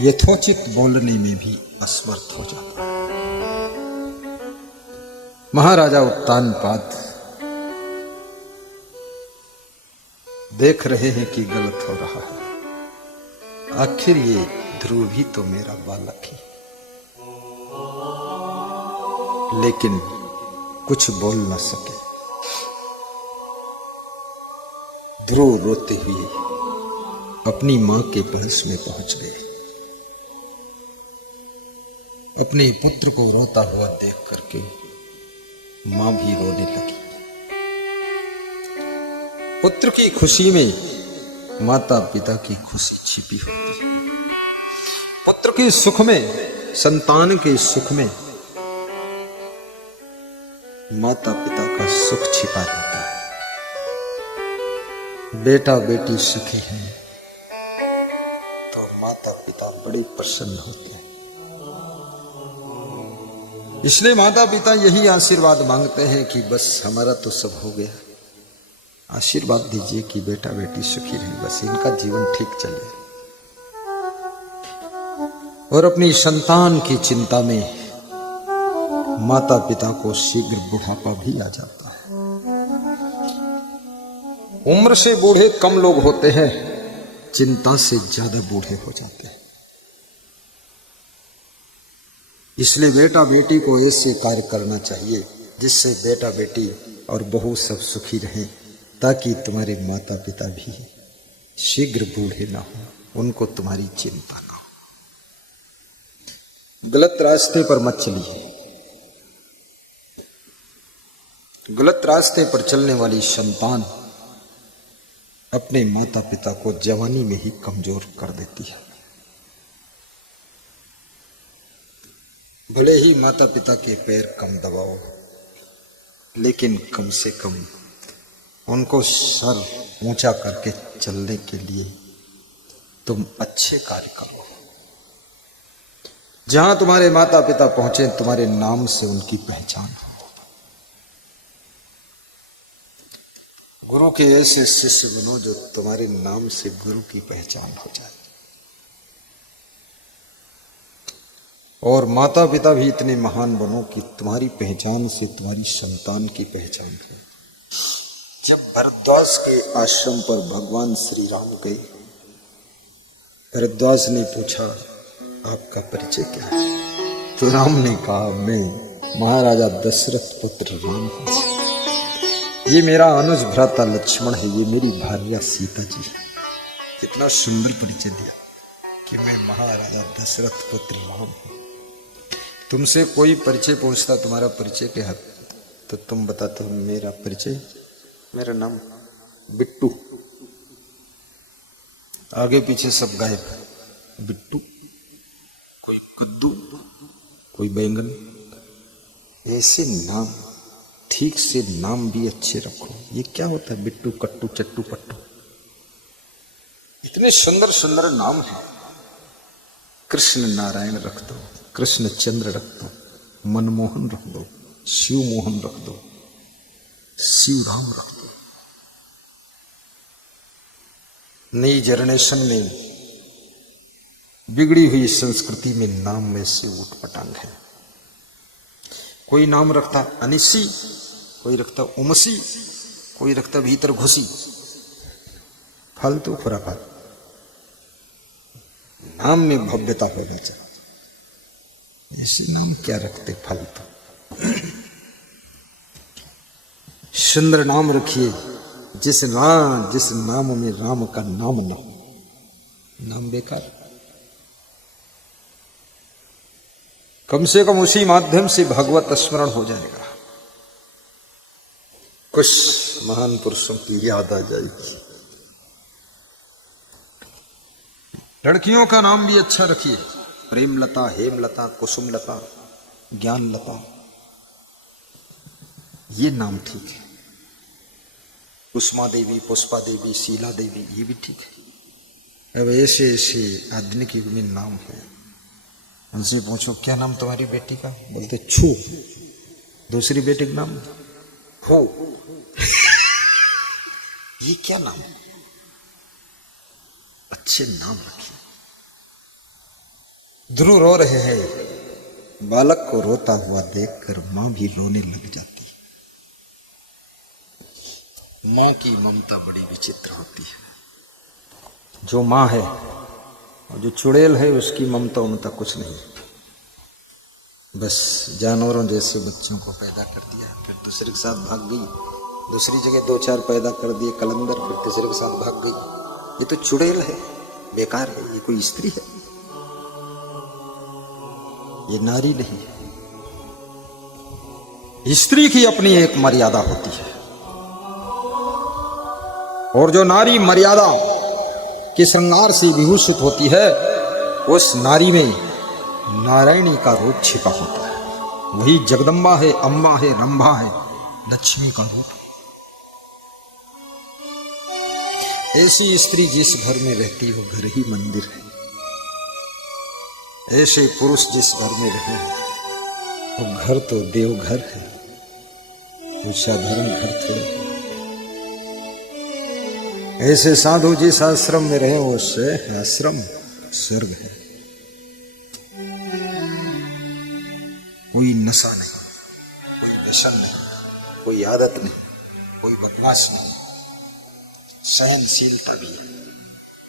यथोचित बोलने में भी असमर्थ हो जाता है। महाराजा उत्तानपाद देख रहे हैं कि गलत हो रहा है। आखिर ये ध्रुव भी तो मेरा बालक है, लेकिन कुछ बोल न सके। ध्रुव रोते हुए अपनी मां के पास में पहुंच गए। अपने पुत्र को रोता हुआ देख करके मां भी रोने लगी। पुत्र की खुशी में माता पिता की खुशी छिपी होती है। पुत्र के सुख में, संतान के सुख में माता पिता का सुख छिपा रहता है। बेटा बेटी सुखी हैं तो माता पिता बड़े प्रसन्न होते हैं। इसलिए माता पिता यही आशीर्वाद मांगते हैं कि बस हमारा तो सब हो गया, आशीर्वाद दीजिए कि बेटा बेटी सुखी रहे, बस इनका जीवन ठीक चले। और अपनी संतान की चिंता में माता पिता को शीघ्र बुढ़ापा भी आ जाता है। उम्र से बूढ़े कम लोग होते हैं, चिंता से ज्यादा बूढ़े हो जाते हैं। इसलिए बेटा बेटी को ऐसे कार्य करना चाहिए जिससे बेटा बेटी और बहू सब सुखी रहें, ताकि तुम्हारे माता पिता भी शीघ्र बूढ़े ना हो, उनको तुम्हारी चिंता ना हो। गलत रास्ते पर मत चलिए। गलत रास्ते पर चलने वाली संतान अपने माता पिता को जवानी में ही कमजोर कर देती है। भले ही माता पिता के पैर कम दबाओ, लेकिन कम से कम उनको सर ऊंचा करके चलने के लिए तुम अच्छे कार्य करो। जहां तुम्हारे माता पिता पहुंचे, तुम्हारे नाम से उनकी पहचान हो। गुरु के ऐसे शिष्य बनो जो तुम्हारे नाम से गुरु की पहचान हो जाए। और माता पिता भी इतने महान बनो कि तुम्हारी पहचान से तुम्हारी संतान की पहचान हो। जब भरद्वाज के आश्रम पर भगवान श्री राम गए, भरद्वाज ने पूछा आपका परिचय क्या है? तो राम ने कहा मैं महाराजा दशरथ पुत्र राम हूं। ये मेरा अनुज भ्राता लक्ष्मण है, ये मेरी भार्या सीता जी है। कितना सुंदर परिचय दिया कि मैं महाराजा दशरथ पुत्र राम हूं। तुमसे कोई परिचय पूछता तुम्हारा परिचय क्या है, तो तुम बताते हो मेरा परिचय, मेरा नाम बिट्टू। आगे पीछे सब गायब। बिट्टू, कोई कद्दू, कोई बैंगन। ऐसे नाम, ठीक से नाम भी अच्छे रखो। ये क्या होता है बिट्टू, कट्टू, चट्टू, पट्टू? इतने सुंदर सुंदर नाम हैं। कृष्ण नारायण रख दो, कृष्ण चंद्र रख दो, मनमोहन रख दो, शिव मोहन रख दो, शिव राम रख दो। नई जनरेशन में बिगड़ी हुई संस्कृति में नाम में से उटपटांग है। कोई नाम रखता अनिसी, कोई रखता उमसी, कोई रखता भीतर घुसी। फालतू खुराफात। नाम में भव्यता होना चाहिए। ऐसी नाम क्या रखते फालतू। सुंदर नाम रखिए, जिस नाम में राम का नाम ना हो, नाम बेकार। कम से कम उसी माध्यम से भगवत स्मरण हो जाएगा, कुछ महान पुरुषों की याद आ जाएगी। लड़कियों का नाम भी अच्छा रखिए, प्रेमलता, हेमलता, कुसुमलता, ज्ञानलता, ये नाम ठीक है। कुसुमा देवी, पुष्पा देवी, शीला देवी, ये भी ठीक है। अब ऐसे ऐसे आधुनिक युग में नाम है, उनसे पूछो क्या नाम तुम्हारी बेटी का, बोलते छू। दूसरी बेटी का नाम हो। ये क्या नाम है? अच्छे नाम रखिए। ध्रुव रो रहे हैं, बालक को रोता हुआ देखकर मां भी रोने लग जाती। मां की ममता बड़ी विचित्र होती है। जो मां है और जो चुड़ैल है उसकी ममता उमता कुछ नहीं, बस जानवरों जैसे बच्चों को पैदा कर दिया, फिर दूसरे के साथ भाग गई, दूसरी जगह 2-4 पैदा कर दिए कलंदर, फिर तीसरे के साथ भाग गई। ये तो चुड़ैल है, बेकार है। ये कोई स्त्री है? ये नारी नहीं है। स्त्री की अपनी एक मर्यादा होती है, और जो नारी मर्यादा के श्रृंगार से विभूषित होती है, उस नारी में नारायणी का रूप छिपा होता है। वही जगदम्बा है, अम्बा है, रंभा है, लक्ष्मी का रूप। ऐसी स्त्री जिस घर में रहती हो घर ही मंदिर है। ऐसे पुरुष जिस घर में रहे वो घर तो देवघर है, कोई साधारण घर थोड़े। ऐसे साधु जिस आश्रम में रहे वो आश्रम स्वर्ग है। कोई नशा नहीं, कोई व्यसन नहीं, कोई आदत नहीं, कोई बदमाश नहीं, सहनशीलता भी है।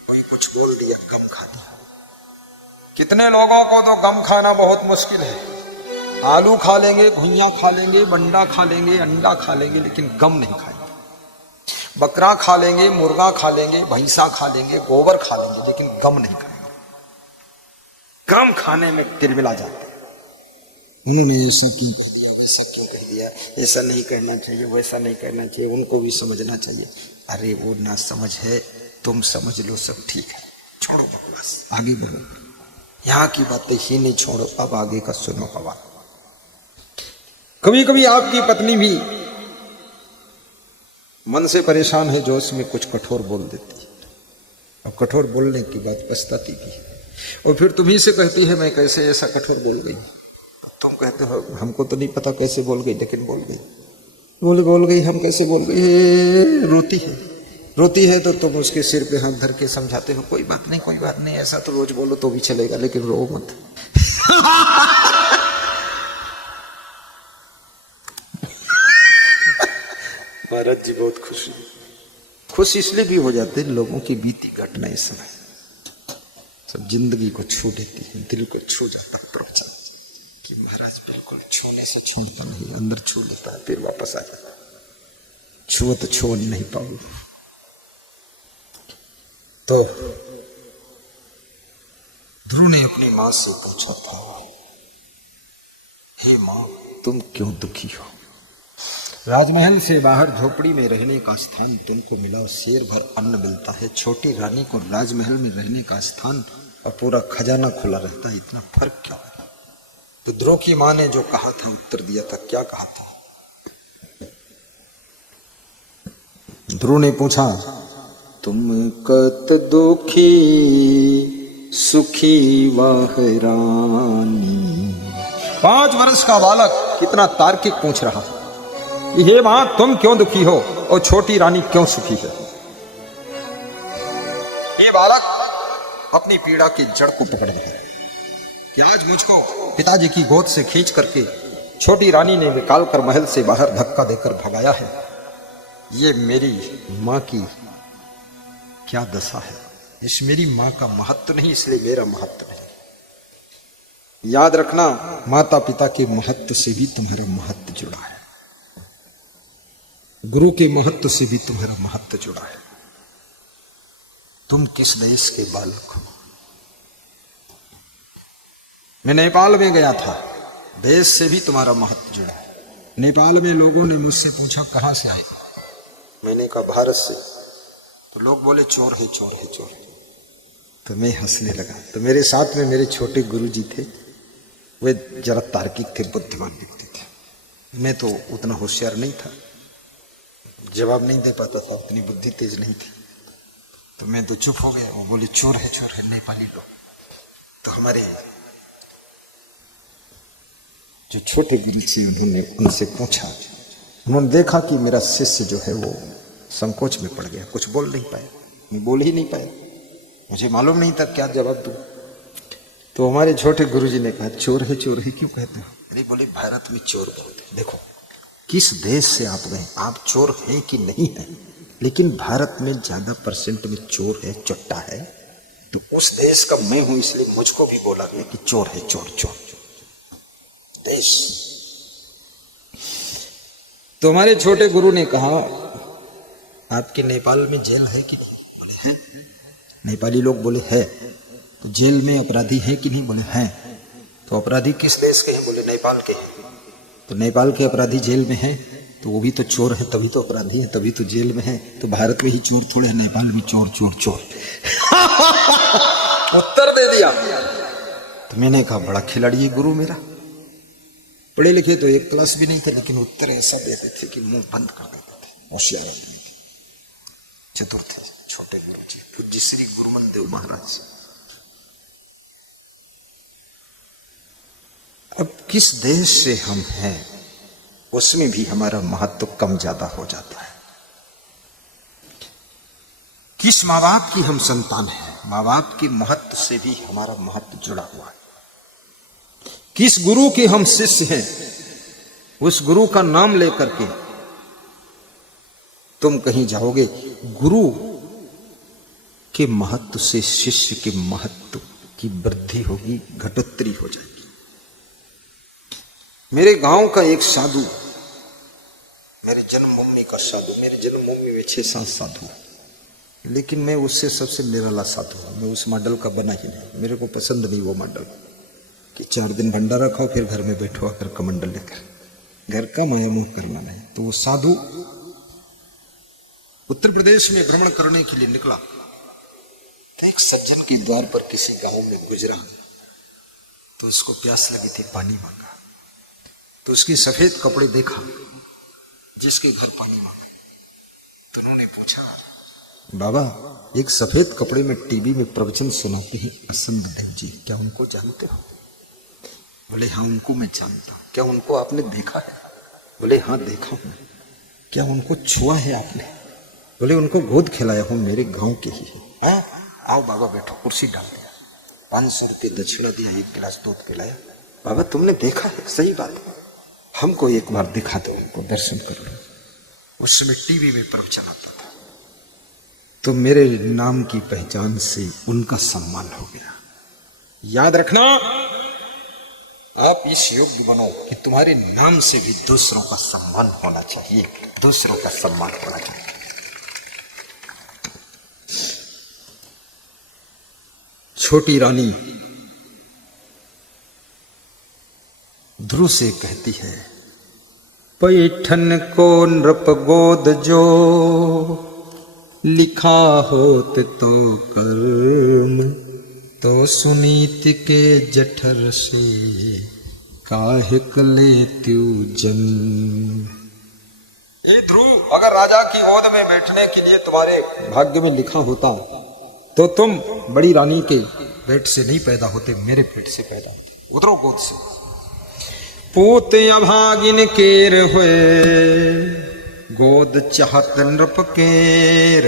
कोई कुछ बोल दिया गम खा दिया। कितने लोगों को तो गम खाना बहुत मुश्किल है। आलू खा लेंगे, घुइयां खा लेंगे, बंडा खा लेंगे, अंडा खा लेंगे, लेकिन गम नहीं खाएंगे। बकरा खा लेंगे, मुर्गा खा लेंगे, भैंसा खा लेंगे, गोबर खा लेंगे, लेकिन गम नहीं खाएंगे। गम खाने में तिलमिला जाते हैं। उन्होंने ऐसा क्यों कर दिया, ऐसा क्यों कर दिया, ऐसा नहीं करना चाहिए, वैसा नहीं करना चाहिए। उनको भी समझना चाहिए। अरे वो ना समझ है, तुम समझ लो, सब ठीक है, छोड़ो बकवास, आगे बढ़ो। यहाँ की बातें ही नहीं छोड़ो, अब आगे का सुनो हवा। कभी कभी आपकी पत्नी भी मन से परेशान है, जो उसमें कुछ कठोर बोल देती है, और कठोर बोलने की बात पछताती भी है, और फिर तुम्ही से कहती है मैं कैसे ऐसा कठोर बोल गई। तुम कहते हो हमको तो नहीं पता कैसे बोल गई, लेकिन बोल गई। बोल गई, हम कैसे बोल गई। रोती है तो तुम उसके सिर पे हाथ धर के समझाते हो, कोई बात नहीं, ऐसा तो रोज बोलो तो भी चलेगा, लेकिन रो मत। महाराज जी बहुत खुश इसलिए भी हो जाते हैं, लोगों की बीती घटना इस समय सब जिंदगी को छू देती है, दिल को छू जाता है प्रवचन कि महाराज बिल्कुल छूने से छोड़ता नहीं, अंदर छू लेता है, फिर वापस आ जाता है। छुओ तो छोड़ नहीं पाओ। तो ध्रुव ने अपनी मां से पूछा था, हे मां तुम क्यों दुखी हो? राजमहल से बाहर झोपड़ी में रहने का स्थान तुमको मिला, शेर भर अन्न मिलता है। छोटी रानी को राजमहल में रहने का स्थान और पूरा खजाना खुला रहता है, इतना फर्क क्यों? तो ध्रुव की मां ने जो कहा था उत्तर दिया था। क्या कहा था? ध्रुव ने पूछा, तुम कत दुखी सुखी वाह रानी। 5 वर्ष का बालक कितना तार्किक पूछ रहा, हे मां तुम क्यों दुखी हो और छोटी रानी क्यों सुखी है? ये बालक अपनी पीड़ा की जड़ को पकड़ लिया कि आज मुझको पिताजी की गोद से खींच करके छोटी रानी ने निकाल कर महल से बाहर धक्का देकर भगाया है। ये मेरी माँ की क्या दशा है। इस मेरी माँ का महत्व नहीं, इसलिए मेरा महत्व नहीं। याद रखना, माता पिता के महत्व से भी तुम्हारा महत्व जुड़ा है, गुरु के महत्व से भी तुम्हारा महत्व जुड़ा है। तुम किस देश के बालक हो। मैं नेपाल में गया था, देश से भी तुम्हारा महत्व जुड़ा है। नेपाल में लोगों ने मुझसे पूछा कहां से आए, मैंने कहा भारत से। तो लोग बोले चोर है चोर है चोर है। तो मैं हंसने लगा। तो मेरे साथ में मेरे छोटे गुरुजी थे, वे जरा तार्किक थे, बुद्धिमान व्यक्ति थे। मैं तो उतना होशियार नहीं था, जवाब नहीं दे पाता था, उतनी बुद्धि तेज नहीं थी। तो मैं तो चुप हो गया। वो बोले चोर है नेपाली लोग। तो हमारे जो छोटे गुरु जी, उन्होंने उनसे पूछा। उन्होंने देखा कि मेरा शिष्य जो है वो संकोच में पड़ गया, कुछ बोल नहीं पाया। मैं बोल ही नहीं पाया, मुझे मालूम नहीं था क्या जवाब दूं। तो हमारे छोटे गुरुजी ने कहा चोर है क्यों कहते हो। अरे बोले भारत में चोर बहुत है। देखो किस देश से आप गए, आप चोर हैं कि नहीं है, लेकिन भारत में ज्यादा परसेंट में चोर है, चट्टा है। तो उस देश का मैं हूं, इसलिए मुझको भी बोला गया कि चोर है चोर देश। तो हमारे छोटे गुरु ने कहा आपके नेपाल में जेल है कि नहीं। है? नेपाली लोग बोले है। तो जेल में अपराधी है कि नहीं, बोले हैं। तो अपराधी किस देश के हैं, बोले नेपाल के हैं। तो नेपाल के अपराधी जेल में हैं, तो वो भी तो चोर है, तभी तो अपराधी है, तभी तो जेल में है। तो भारत में ही चोर थोड़े है, नेपाल में चोर चोर चोर। उत्तर दे दिया। तो मैंने कहा बड़ा खिलाड़ी है गुरु मेरा। पढ़े लिखे तो एक क्लास भी नहीं थे, लेकिन उत्तर ऐसा देते थे कि मुंह बंद कर देते थे। होशियार आदमी थे, चतुर थे छोटे गुरु जी, पूज्य श्री गुरुमन देव महाराज। अब किस देश से हम हैं, उसमें भी हमारा महत्व कम ज्यादा हो जाता है। किस माँ बाप की हम संतान हैं, माँ बाप के महत्व से भी हमारा महत्व जुड़ा हुआ है। किस गुरु के हम शिष्य हैं, उस गुरु का नाम लेकर के तुम कहीं जाओगे, गुरु के महत्व से शिष्य के महत्व की वृद्धि होगी, घटोत्तरी हो जाएगी। मेरे गांव का एक साधु, मेरे जन्मभूमि का साधु, मेरे जन्मभूमि में 6-7 साधु, लेकिन मैं उससे सबसे निराला साधु हूं। मैं उस मॉडल का बना ही नहीं, मेरे को पसंद नहीं वो मॉडल कि 4 दिन भंडारा खाओ फिर घर में बैठो आकर कमंडल लेकर, घर का माया मोह करना नहीं। तो वो साधु उत्तर प्रदेश में भ्रमण करने के लिए निकला। तो एक सज्जन के द्वार पर किसी गांव में गुजरा, तो उसको प्यास लगी थी, पानी मांगा। तो उसके सफेद कपड़े देखा जिसके घर पानी मांगा। तो उन्होंने पूछा बाबा एक सफेद कपड़े में टीवी में प्रवचन सुनाते हैं असंत देव जी, क्या उनको जानते हो। बोले हाँ उनको मैं जानता हूं। क्या उनको आपने देखा है। बोले हाँ देखा हूं। क्या उनको छुआ है आपने। बोले उनको गोद खिलाया हूं, मेरे गांव के ही है। आओ बाबा बैठो, कुर्सी डाल दिया, 500 रुपये दक्षिणा दिया, 1 गिलास दूध पिलाया। बाबा तुमने देखा है, सही बात है, हमको एक बार दिखा दो, उनको दर्शन कर लो। उस समय टीवी में प्रवचन आता था, तो मेरे नाम की पहचान से उनका सम्मान हो गया। याद रखना, आप इस योग्य बनो कि तुम्हारे नाम से भी दूसरों का सम्मान होना चाहिए, दूसरों का सम्मान होना चाहिए। छोटी रानी ध्रुव से कहती है, पैठन को नृप गोद जो लिखा होत तो कर्म, तो सुनीत के जठर से काहे कले त्यू जन्म। ए ध्रुव, अगर राजा की गोद में बैठने के लिए तुम्हारे भाग्य में लिखा होता तो तुम बड़ी रानी के पेट से नहीं पैदा होते, मेरे पेट से पैदा होते। उतरो गोद से। पूत अभागिन केर हुए, गोद चाहत नृप केर,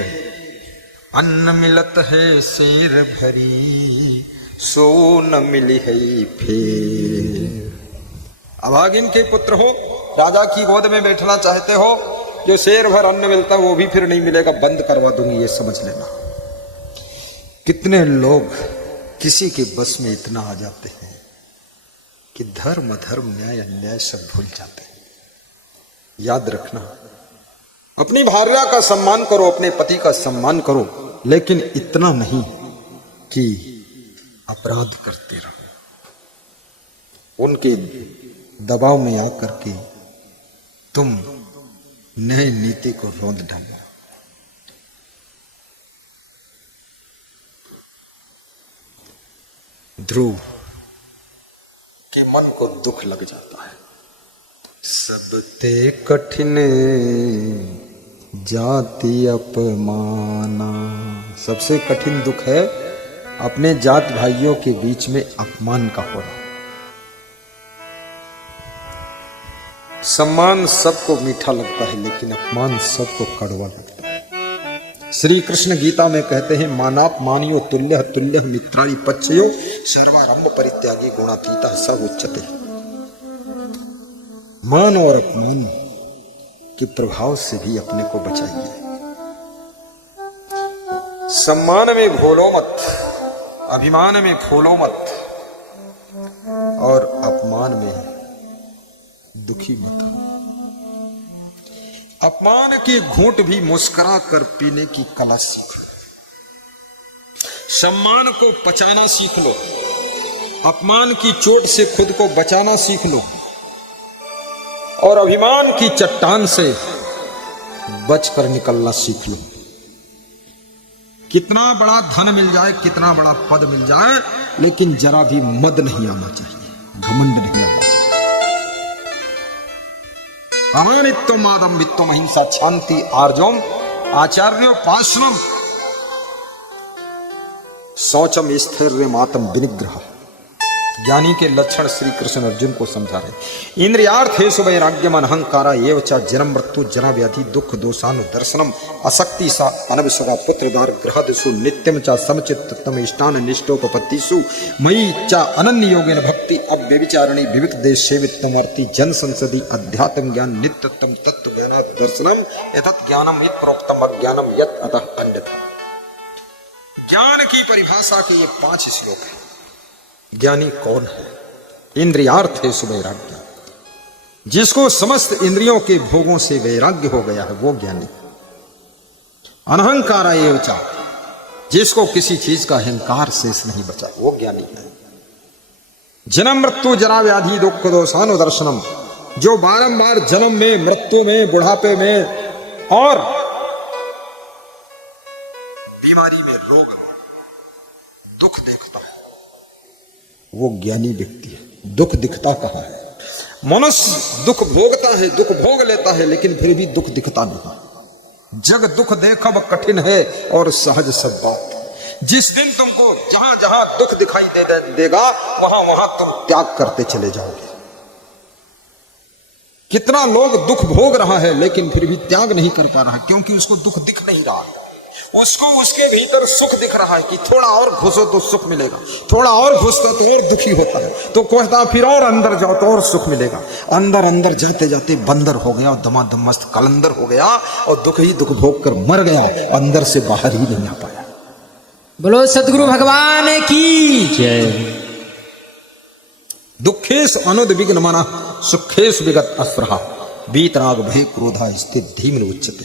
अन्न मिलत है शेर भरी, सो न मिली है फिर। अभागिन के पुत्र हो, राजा की गोद में बैठना चाहते हो, जो शेर भर अन्न मिलता है वो भी फिर नहीं मिलेगा, बंद करवा दूंगी, ये समझ लेना। कितने लोग किसी के बस में इतना आ जाते हैं कि धर्म अधर्म न्याय अन्याय सब भूल जाते हैं। याद रखना, अपनी भार्या का सम्मान करो, अपने पति का सम्मान करो, लेकिन इतना नहीं कि अपराध करते रहो, उनके दबाव में आकर के तुम नई नीति को रोंद डालो। ध्रुव के मन को दुख लग जाता है। सबते कठिन जाति अपमाना, सबसे कठिन दुख है अपने जात भाइयों के बीच में अपमान का होना। सम्मान सबको मीठा लगता है, लेकिन अपमान सबको कड़वा लगता है। श्री कृष्ण गीता में कहते हैं, मानाप मानियो तुल्य तुल्य मित्राणि पच्चयो सर्वारंभ परित्यागी गुणातीता स उच्यते। मान और अपमान के प्रभाव से भी अपने को बचाइए। सम्मान में भूलो मत, अभिमान में फूलो मत, और अपमान में दुखी मत हो। अपमान के घूंट भी मुस्कुरा कर पीने की कला सीख लो। सम्मान को पचाना सीख लो, अपमान की चोट से खुद को बचाना सीख लो, और अभिमान की चट्टान से बचकर निकलना सीख लो। कितना बड़ा धन मिल जाए, कितना बड़ा पद मिल जाए, लेकिन जरा भी मद नहीं आना चाहिए, घमंड नहीं आना चाहिए। अमानित्वम आदम्भित्वम अहिंसा शांति आर्जवम आचार्योपासनम शौचम स्थैर्यमात्म विनिग्रह। ज्ञानी के लक्षण श्री कृष्ण अर्जुन को समझा रहे। इंद्रियार्थेषु वैराग्यम अनहंकारा एव च जन्म मृत्यु जरा व्याधि दुख दोषानुदर्शनम असक्ति सा अनविसगा पुत्रदार ग्रहदसु नित्यम च समचित्तम इष्टान निष्ठोपपत्तिषु मयि च अनन्य योगेन भक्ति अव्यभिचारिणी विविक्त देश सेवित्वम अर्ति जन संसदि अध्यात्म ज्ञान नित्यतम तत्व ज्ञान दर्शनम एतत् ज्ञानम यत् प्रोक्तम अज्ञानम यत् अतः अन्यथा। ज्ञान की परिभाषा के ये 5 श्लोक हैं। ज्ञानी कौन है? इंद्रियार्थेषु वैराग्य, जिसको समस्त इंद्रियों के भोगों से वैराग्य हो गया है वो ज्ञानी। अनहंकारा एव च, जिसको किसी चीज का अहंकार शेष नहीं बचा वो ज्ञानी है। जन्म मृत्यु जरा व्याधि दुख दोषानुदर्शनम, जो बारंबार जन्म में, मृत्यु में, बुढ़ापे में और बीमारी में, रोग में दुख देखता है वो ज्ञानी व्यक्ति है। दुख दिखता कहाँ है? मनुष्य दुख भोगता है, दुख भोग लेता है, लेकिन फिर भी दुख दिखता नहीं। जग दुख देखब कठिन है और सहज सब बात। जिस दिन तुमको जहां जहां दुख दिखाई देगा वहां वहां तुम त्याग करते चले जाओगे। कितना लोग दुख भोग रहा है लेकिन फिर भी त्याग नहीं कर पा रहा, क्योंकि उसको दुख दिख नहीं रहा है। उसको उसके भीतर सुख दिख रहा है कि थोड़ा और घुसो तो सुख मिलेगा, थोड़ा और घुसता तो और दुखी होता है, तो कहता फिर और अंदर जाओ तो और सुख मिलेगा। अंदर अंदर जाते जाते बंदर हो गया और दमादम मस्त कलंदर हो गया और दुख ही दुख भोग कर मर गया, अंदर से बाहर ही नहीं आ पाया। बोलो सतगुरु भगवान की जय। दुखेश अनुद्विग्न मना सुखेश विगत अस्पृहा वीतराग भय क्रोधा स्थित धीमन उच्चते।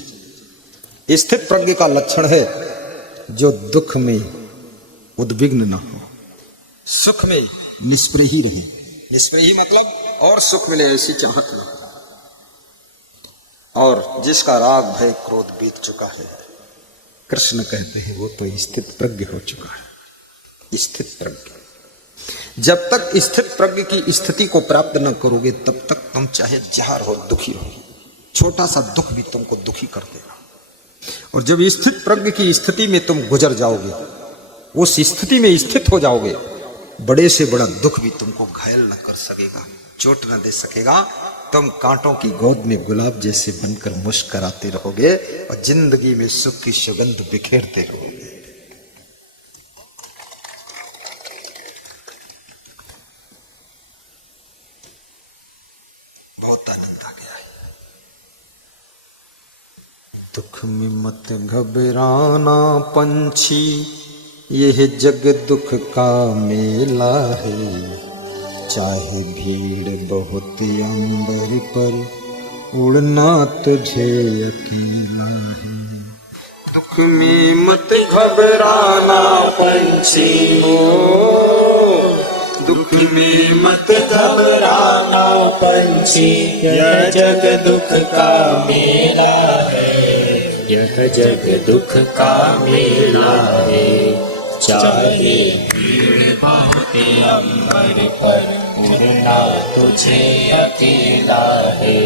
स्थित प्रज्ञ का लक्षण है जो दुख में उद्विग्न न हो, सुख में निष्प्रही रहे। निष्प्रही मतलब और सुख मिले ऐसी चाहत न हो, और जिसका राग भय क्रोध बीत चुका है, कृष्ण कहते हैं वो तो स्थित प्रज्ञ हो चुका है। स्थित प्रज्ञ। जब तक स्थित प्रज्ञ की स्थिति को प्राप्त न करोगे तब तक तुम चाहे जहर हो, दुखी हो, छोटा सा दुख भी तुमको दुखी कर देगा। और जब स्थित प्रज्ञ की स्थिति में तुम गुजर जाओगे, उस स्थिति में स्थित हो जाओगे बड़े से बड़ा दुख भी तुमको घायल न कर सकेगा, चोट न दे सकेगा। तुम कांटों की गोद में गुलाब जैसे बनकर मुस्कुराते रहोगे और जिंदगी में सुख की सुगंध बिखेरते रहोगे। बहुत आनंद आ गया है। दुख में मत घबराना पंछी, यह जग दुख का मेला है। चाहे भीड़ बहुत अंबर पर, उड़ना तुझे अकेला है। दुख में मत घबराना पंछी हो, दुख में मत घबराना पंछी, यह जग दुख का मेला है, यह जग दुख का मेला है। चाहे भीड़ बहुत अंबर पर, उड़ना तुझे अकेला है।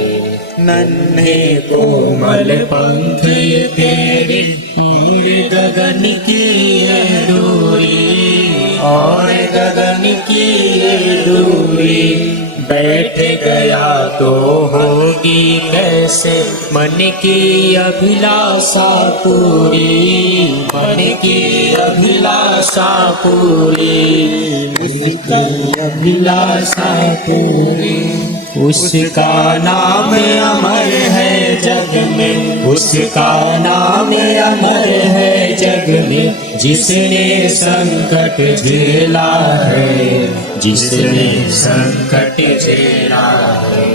नन्हे कोमल पंख ये तेरे, पूरे गगन की ये दूरी, और गगन की ये दूरी। बैठ गया तो होगी कैसे मन की अभिलाषा पूरी, मन की अभिलाषा पूरी, उसकी अभिलाषा पूरी। उसका नाम अमर है जग में, उसका नाम अमर है जग में। जिसने संकट झेला है, जिसने संकट झेला है।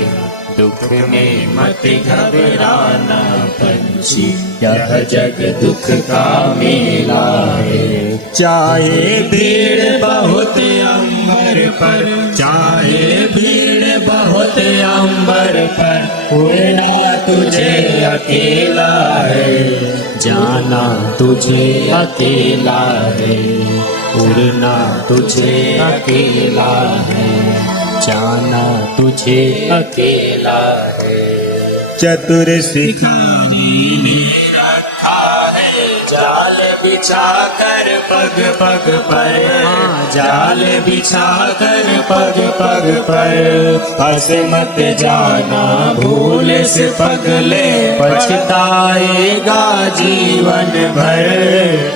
दुख में मत घबराना पंछी, यह जग दुख का मेला है। चाहे भीड़ बहुत अंबर पर, चाहे भीड़ बहुत अंबर पर, उड़ना तुझे अकेला है, जाना तुझे अकेला है। उड़ना तुझे अकेला है, जाना तुझे अकेला है। चतुर शिकारी ने रखा है जाल बिछा कर पग पग पर, जाल बिछा कर पग पग पर। हंस मत जाना भूल से पगले, पछताएगा जीवन भर,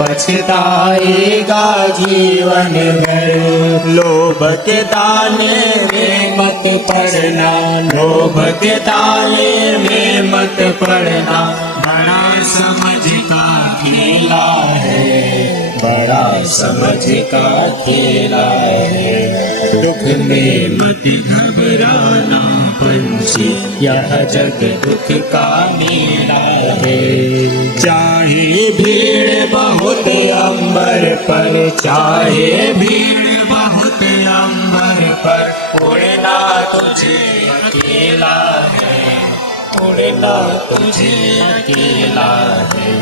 पछताएगा जीवन भर। लोभ के दाने में मत पड़ना, लोभ के दाने में मत पड़ना। बड़ा समझ का खेला है, बड़ा समझ का खेला है। दुख में मत घबराना पंछी, यह जग दुख का मेला है। चाहे भीड़ बहुत अंबर पर, चाहे भीड़ बहुत अंबर पर, उड़ना तुझे अकेला है, उड़ना तुझे अकेला है।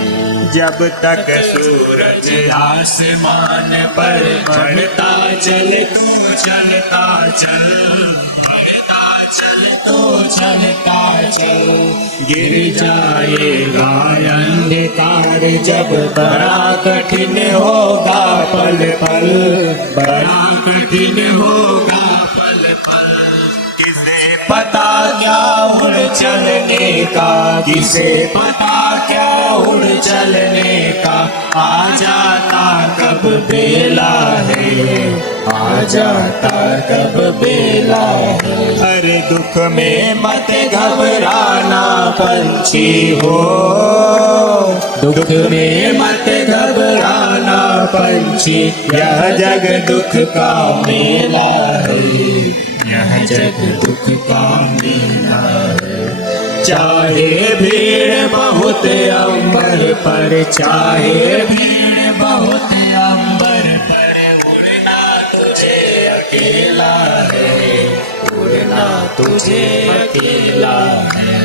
जब तक सूरज आसमान पर बढ़ता चल तू चलता चल, बढ़ता चल तू चलता चल। गिर जाएगा अंधकार जब बड़ा कठिन होगा पल पल, बड़ा कठिन होगा पल पल। किसे पता क्या उड़ चलने का, किसे पता क्या उड़ चलने का। आ जाता कब बेला है, आ जाता कब बेला है। हर दुख में मत घबराना पंछी हो, दुख में मत घबराना पंछी। यह जग दुख का मेला है, यह जग दुख का मेला है। चाहे भीड़ बहुत अंबर पर, चाहे भीड़ बहुत अंबर पर, उड़ना तुझे अकेला है, उड़ना तुझे अकेला है,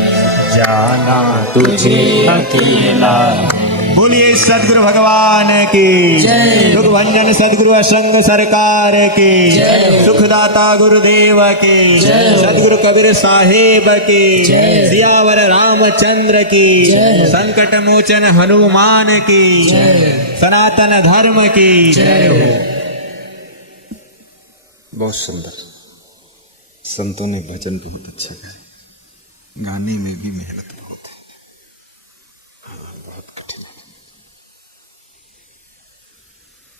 जाना तुझे अकेला है। बोलिए सदगुरु भगवान की जय। सुख भंजन सदगुरु असंग सरकार की जय। सुखदाता गुरुदेव की जय। सदगुरु कबीर साहेब की जय। सियावर रामचंद्र की जय। संकट मोचन हनुमान की, जय। सनातन धर्म की जय हो। बहुत सुंदर। संतों ने भजन बहुत अच्छा गाया, गाने में भी मेहनत बहुत है। हाँ, बहुत कठिन है।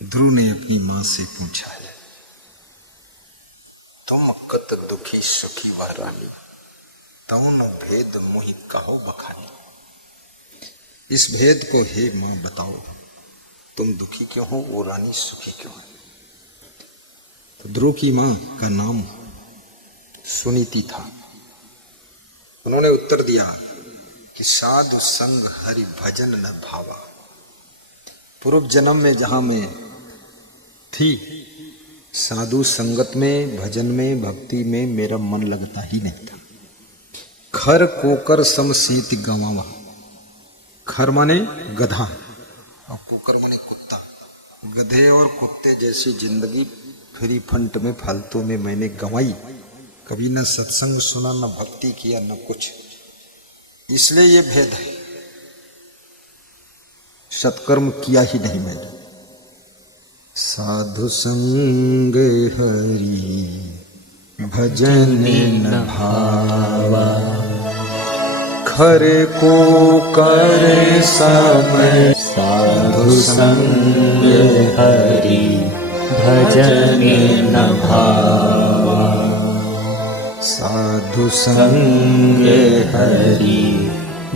ध्रुव ने अपनी मां से पूछा है, तुम कत दुखी सुखी वह रानी, तऊ न भेद मोहि कहो बखानी। इस भेद को हे मां बताओ, तुम दुखी क्यों हो, वो रानी सुखी क्यों है। तो ध्रुव की मां का नाम सुनीति था। उन्होंने उत्तर दिया कि साधु संग हरि भजन न भावा। पूर्व जन्म में जहां मैं थी, साधु संगत में, भजन में, भक्ति में मेरा मन लगता ही नहीं था। खर कोकर सम सीत गवावा। खर माने गधा और कोकर माने कुत्ता। गधे और कुत्ते जैसी जिंदगी फ्री फंट में, फालतू में मैंने गंवाई। कभी न सत्संग सुना, न भक्ति किया, न कुछ। इसलिए ये भेद है, सत्कर्म किया ही नहीं मैंने। साधु संग हरि भजन न भावा, खरे को कर समय। साधु संग हरि भजन न भावा, साधु संग हरि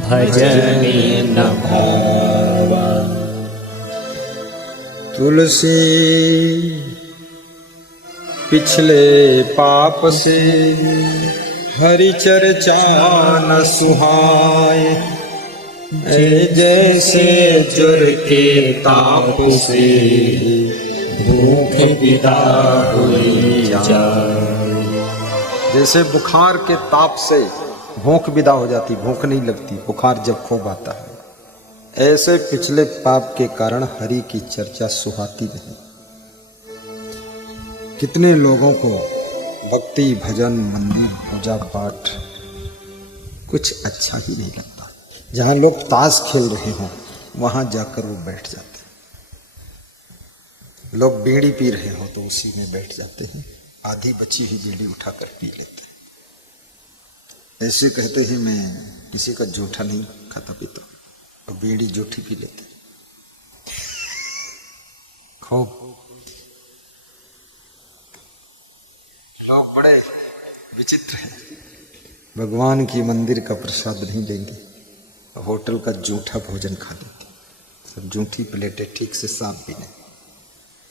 भजन न भावा। तुलसी पिछले पाप से, हरि चर्चा न सुहाए। जैसे जुर के ताप से, भूख विदा हुई जाए। जैसे बुखार के ताप से भूख विदा हो जाती, भूख नहीं लगती बुखार जब खूब आता है, ऐसे पिछले पाप के कारण हरि की चर्चा सुहाती नहीं। कितने लोगों को भक्ति, भजन, मंदिर, पूजा पाठ कुछ अच्छा ही नहीं लगता। जहां लोग ताश खेल रहे हों वहां जाकर वो बैठ जाते हैं। लोग बीड़ी पी रहे हो तो उसी में बैठ जाते हैं, आधी बची हुई बीड़ी उठाकर पी लेते हैं। ऐसे कहते हैं मैं किसी का जूठा नहीं खाता पीता, और बीड़ी जूठी पी लेते। खूब लोग बड़े विचित्र हैं, भगवान की मंदिर का प्रसाद नहीं लेंगे, होटल का जूठा भोजन खा लेते, सब जूठी प्लेटें ठीक से साफ भी नहीं।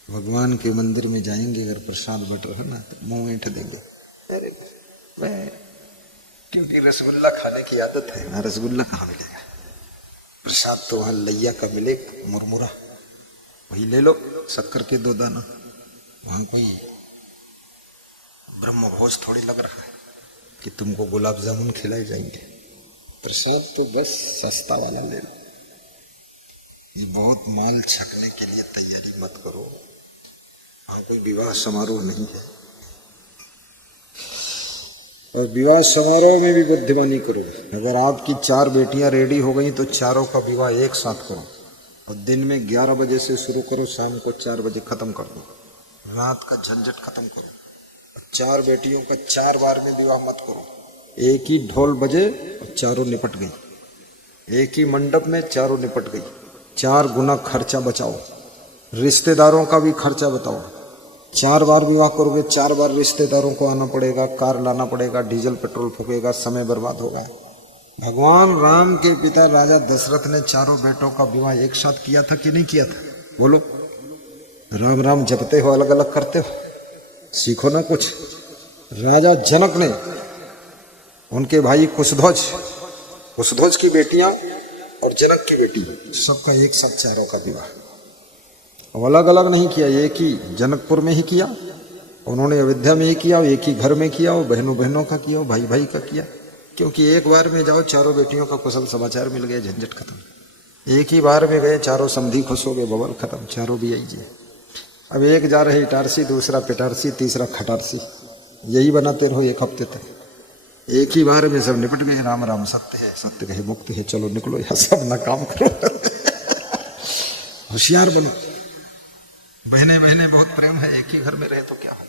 भगवान के मंदिर में जाएंगे, अगर प्रसाद बट रहा ना तो मुंह ऐंठ देंगे, अरे मैं, क्योंकि रसगुल्ला खाने की आदत है ना, रसगुल्ला कहाँ मिलेगा। प्रसाद तो वहां लैया का मिले, मुरमुरा, वही ले लो, शक्कर के 2 दाना। वहां कोई ब्रह्म भोज थोड़ी लग रहा है कि तुमको गुलाब जामुन खिलाए जाएंगे। प्रसाद तो बस सस्ता वाला ले लो। ये बहुत माल छकने के लिए तैयारी मत करो। वहां कोई विवाह समारोह नहीं है, और विवाह समारोह में भी बुद्धिमानी करो। अगर आपकी 4 बेटियां रेडी हो गई तो चारों का विवाह एक साथ करो, और दिन में 11 बजे से शुरू करो, शाम को 4 बजे खत्म कर दो। रात का झंझट खत्म करो। 4 बेटियों का 4 बार में विवाह मत करो। एक ही ढोल बजे और चारों निपट गई, एक ही मंडप में चारों निपट गई। 4 गुना खर्चा बचाओ, रिश्तेदारों का भी खर्चा बताओ। 4 बार विवाह करोगे, 4 बार रिश्तेदारों को आना पड़ेगा, कार लाना पड़ेगा, डीजल पेट्रोल फूकेगा, समय बर्बाद होगा। भगवान राम के पिता राजा दशरथ ने 4 बेटों का विवाह एक साथ किया था कि नहीं किया था? बोलो। राम राम जपते हो, अलग अलग करते हो, सीखो ना कुछ। राजा जनक ने उनके भाई कुशध्वज की बेटियां और जनक की बेटी, सबका एक साथ 4 का विवाह। अब अलग अलग नहीं किया, एक ही जनकपुर में ही किया, उन्होंने अयोध्या में ही किया, एक ही घर में किया, और बहनों बहनों का किया, भाई भाई का किया। क्योंकि एक बार में जाओ 4 बेटियों का कुशल समाचार मिल गया, झंझट खत्म। एक ही बार में गए, 4 समधी खुश हो गए, बबल खत्म, 4 भी आइए। अब एक जा रहे इटारसी, दूसरा पिटारसी, तीसरा खटारसी, यही बनाते रहो 1 हफ्ते तक। एक ही बार में सब निपट गए। राम राम सत्य है, सत्य कहे मुक्त है, चलो निकलो यहाँ सब ना काम करो। होशियार बनो। बहने बहने बहुत प्रेम है, एक ही घर में रहे तो क्या हो।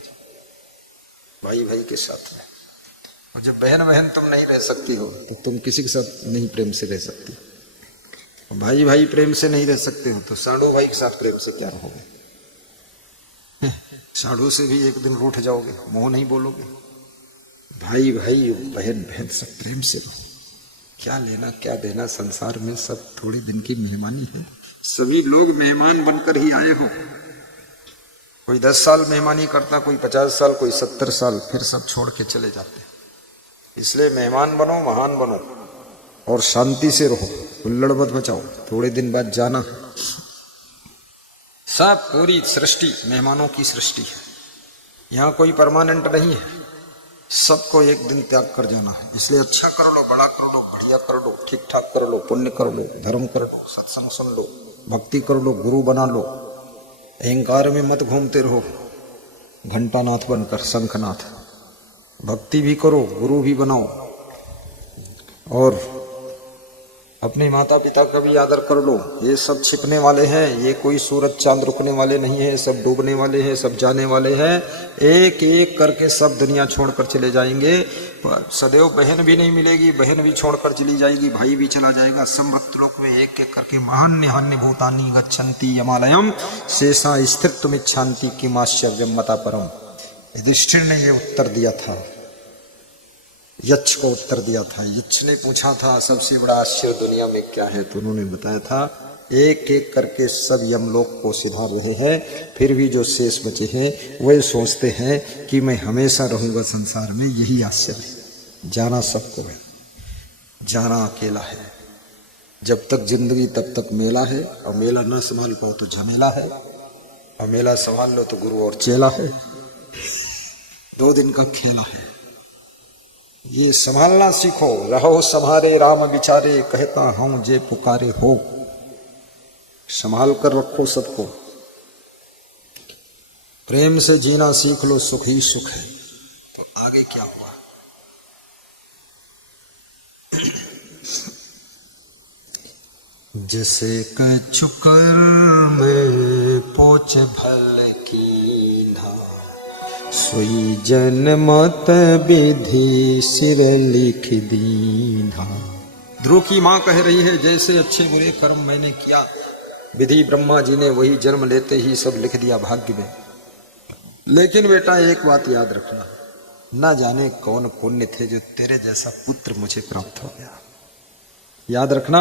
भाई भाई के साथ में। और जब बहन बहन तुम नहीं रह सकती हो तो तुम किसी के साथ नहीं प्रेम से रह सकती। भाई भाई प्रेम से नहीं रह सकते हो तो साढ़ू भाई के साथ प्रेम से क्या रहोगे? साढ़ू से भी एक दिन रूठ जाओगे, मुंह नहीं बोलोगे। भाई भाई बहन बहन सब प्रेम से रहो। क्या लेना क्या देना संसार में, सब थोड़े दिन की मेहमानी है। सभी लोग मेहमान बनकर ही आए हो। कोई 10 साल मेहमानी करता, कोई 50 साल, कोई 70 साल, फिर सब छोड़ के चले जाते। इसलिए मेहमान बनो, महान बनो और शांति से रहो, हुल्लड़ मत मचाओ। थोड़े दिन बाद जाना है। सब पूरी सृष्टि मेहमानों की सृष्टि है। यहाँ कोई परमानेंट नहीं है, सबको एक दिन त्याग कर जाना है। इसलिए अच्छा कर लो, बड़ा कर लो, बढ़िया कर लो, ठीक ठाक कर लो, पुण्य कर लो, धर्म कर लो, सत्संग सुन लो, भक्ति कर लो, गुरु बना लो। अहंकार में मत घूमते रहो घंटानाथ बनकर, शंखनाथ। भक्ति भी करो, गुरु भी बनाओ और अपने माता पिता का भी आदर कर लो। ये सब छिपने वाले हैं, ये कोई सूरज चांद रुकने वाले नहीं है, सब डूबने वाले हैं, सब जाने वाले हैं। एक एक करके सब दुनिया छोड़कर चले जाएंगे। सदैव बहन भी नहीं मिलेगी, बहन भी छोड़कर चली जाएगी, भाई भी चला जाएगा। समृतलोक में एक एक करके महान्य भूतानि गच्छन्ति यमालयम शेषा स्थिरत्वमिच्छन्ति किमाश्चर्यं मता परम। युधिष्ठिर ने ये उत्तर दिया था, यक्ष को उत्तर दिया था। यक्ष ने पूछा था सबसे बड़ा आश्चर्य दुनिया में क्या है, तो उन्होंने बताया था एक एक करके सब यमलोक को सिधार रहे हैं, फिर भी जो शेष बचे हैं वे सोचते हैं कि मैं हमेशा रहूंगा संसार में। यही आश्चर्य है। जाना सबको है, जाना अकेला है। जब तक जिंदगी तब तक मेला है, और मेला ना संभाल पाओ तो झमेला है, और मेला संभाल लो तो गुरु और चेला है। 2 दिन का खेला है। ये संभालना सीखो। रहो संभारे राम विचारे, कहता हूं जे पुकारे हो। संभाल कर रखो सबको। प्रेम से जीना सीख लो, सुख ही सुख है। तो आगे क्या हुआ? जैसे कछु कर्म पोच भल कीन्हा, सोई जन मत विधि सिर लिख दीन्हा। ध्रुव की मां कह रही है, जैसे अच्छे बुरे कर्म मैंने किया, विधि ब्रह्मा जी ने वही जन्म लेते ही सब लिख दिया भाग्य में। लेकिन बेटा एक बात याद रखना, ना जाने कौन पुण्य थे जो तेरे जैसा पुत्र मुझे प्राप्त हो गया। याद रखना,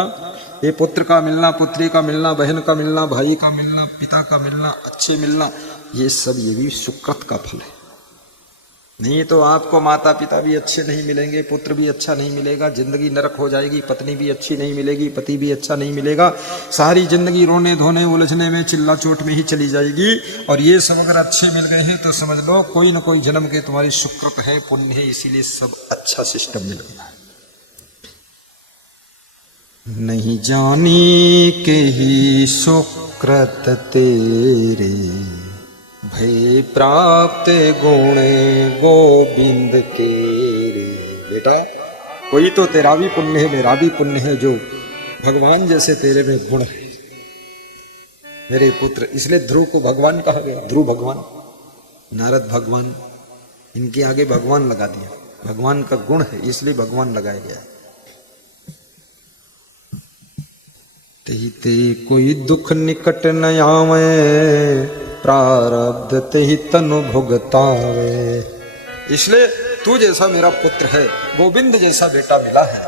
ये पुत्र का मिलना, पुत्री का मिलना, बहन का मिलना, भाई का मिलना, पिता का मिलना, अच्छे मिलना, ये सब ये भी सुकृत का फल है। नहीं तो आपको माता पिता भी अच्छे नहीं मिलेंगे, पुत्र भी अच्छा नहीं मिलेगा, जिंदगी नरक हो जाएगी, पत्नी भी अच्छी नहीं मिलेगी, पति भी अच्छा नहीं मिलेगा, सारी जिंदगी रोने धोने उलझने में चिल्ला चोट में ही चली जाएगी। और ये सब अगर अच्छे मिल गए हैं तो समझ लो कोई न कोई जन्म के तुम्हारी सुकृत है, पुण्य है, इसीलिए सब अच्छा सिस्टम मिल गया है। नहीं जानी के ही सुकृत तेरे, भय प्राप्त गुण गोविंद के रे। बेटा कोई तो तेरा भी पुण्य है, मेरा भी पुण्य है, जो भगवान जैसे तेरे में गुण है मेरे पुत्र। इसलिए ध्रुव को भगवान कहा गया। ध्रुव भगवान, नारद भगवान, इनके आगे भगवान लगा दिया। भगवान का गुण है इसलिए भगवान लगाया गया है। ते कोई दुख निकट न आवे, प्रारब्ध ते ही तनु भुगतावे। इसलिए तू जैसा मेरा पुत्र है, गोविंद जैसा बेटा मिला है,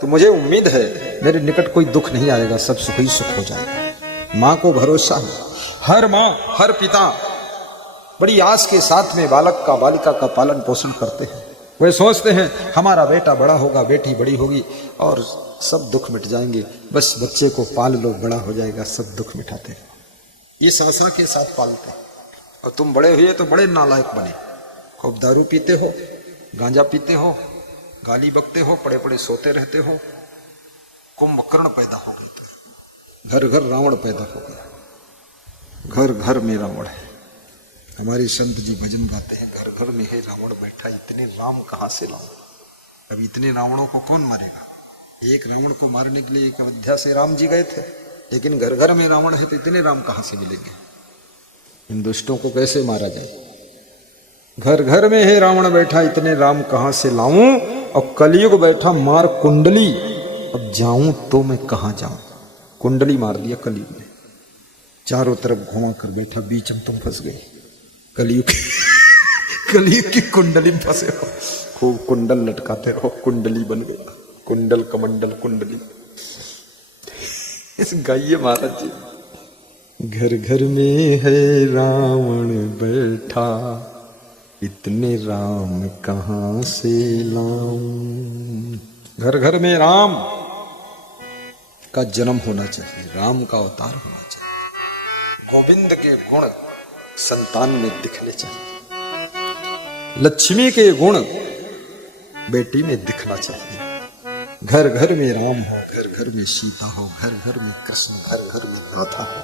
तो मुझे उम्मीद है मेरे निकट कोई दुख नहीं आएगा, सब सुख ही सुख हो जाएगा। माँ को भरोसा है। हर माँ हर पिता बड़ी आस के साथ में बालक का बालिका का पालन पोषण करते हैं। वे सोचते हैं हमारा बेटा बड़ा होगा, बेटी बड़ी होगी और सब दुख मिट जाएंगे, बस बच्चे को पाल लो, बड़ा हो जाएगा, सब दुख मिटाते हैं। इस आशा के साथ पालते हैं। और तुम बड़े हुए तो बड़े नालायक बने, खूब दारू पीते हो, गांजा पीते हो, गाली बकते हो, पड़े पड़े सोते रहते हो, कुंभकर्ण पैदा हो गए, घर घर रावण पैदा हो गया, घर घर में रावण है। हमारे संत जी भजन गाते हैं, घर घर में है रावण बैठा, इतने राम कहाँ से लाऊं? अब इतने रावणों को कौन मारेगा? एक रावण को मारने के लिए एक अयोध्या से राम जी गए थे, लेकिन घर घर में रावण है तो इतने राम कहाँ से मिलेंगे? इन दुष्टों को कैसे मारा जाए? घर घर में है रावण बैठा, इतने राम कहां से लाऊं, और कलयुग बैठा मार कुंडली, अब जाऊं तो मैं कहां जाऊं। कुंडली मार दिया कलयुग ने, चारों तरफ घुमा कर बैठा, बीच में तुम फंस गए। कलयुग कलयुग की कुंडली में फंसे हो, खूब कुंडल लटकाते रहो, कुंडली बन गया, कुंडल कमंडल कुंडली। इस गाइए महाराज जी। घर घर में है रावण बैठा, इतने राम कहां से लाऊं। घर घर में राम का जन्म होना चाहिए, राम का अवतार होना चाहिए, गोविंद के गुण संतान में दिखने चाहिए, लक्ष्मी के गुण बेटी में दिखना चाहिए। घर घर में राम हो, घर घर में सीता हो, घर घर में कृष्ण, घर घर में राधा हो।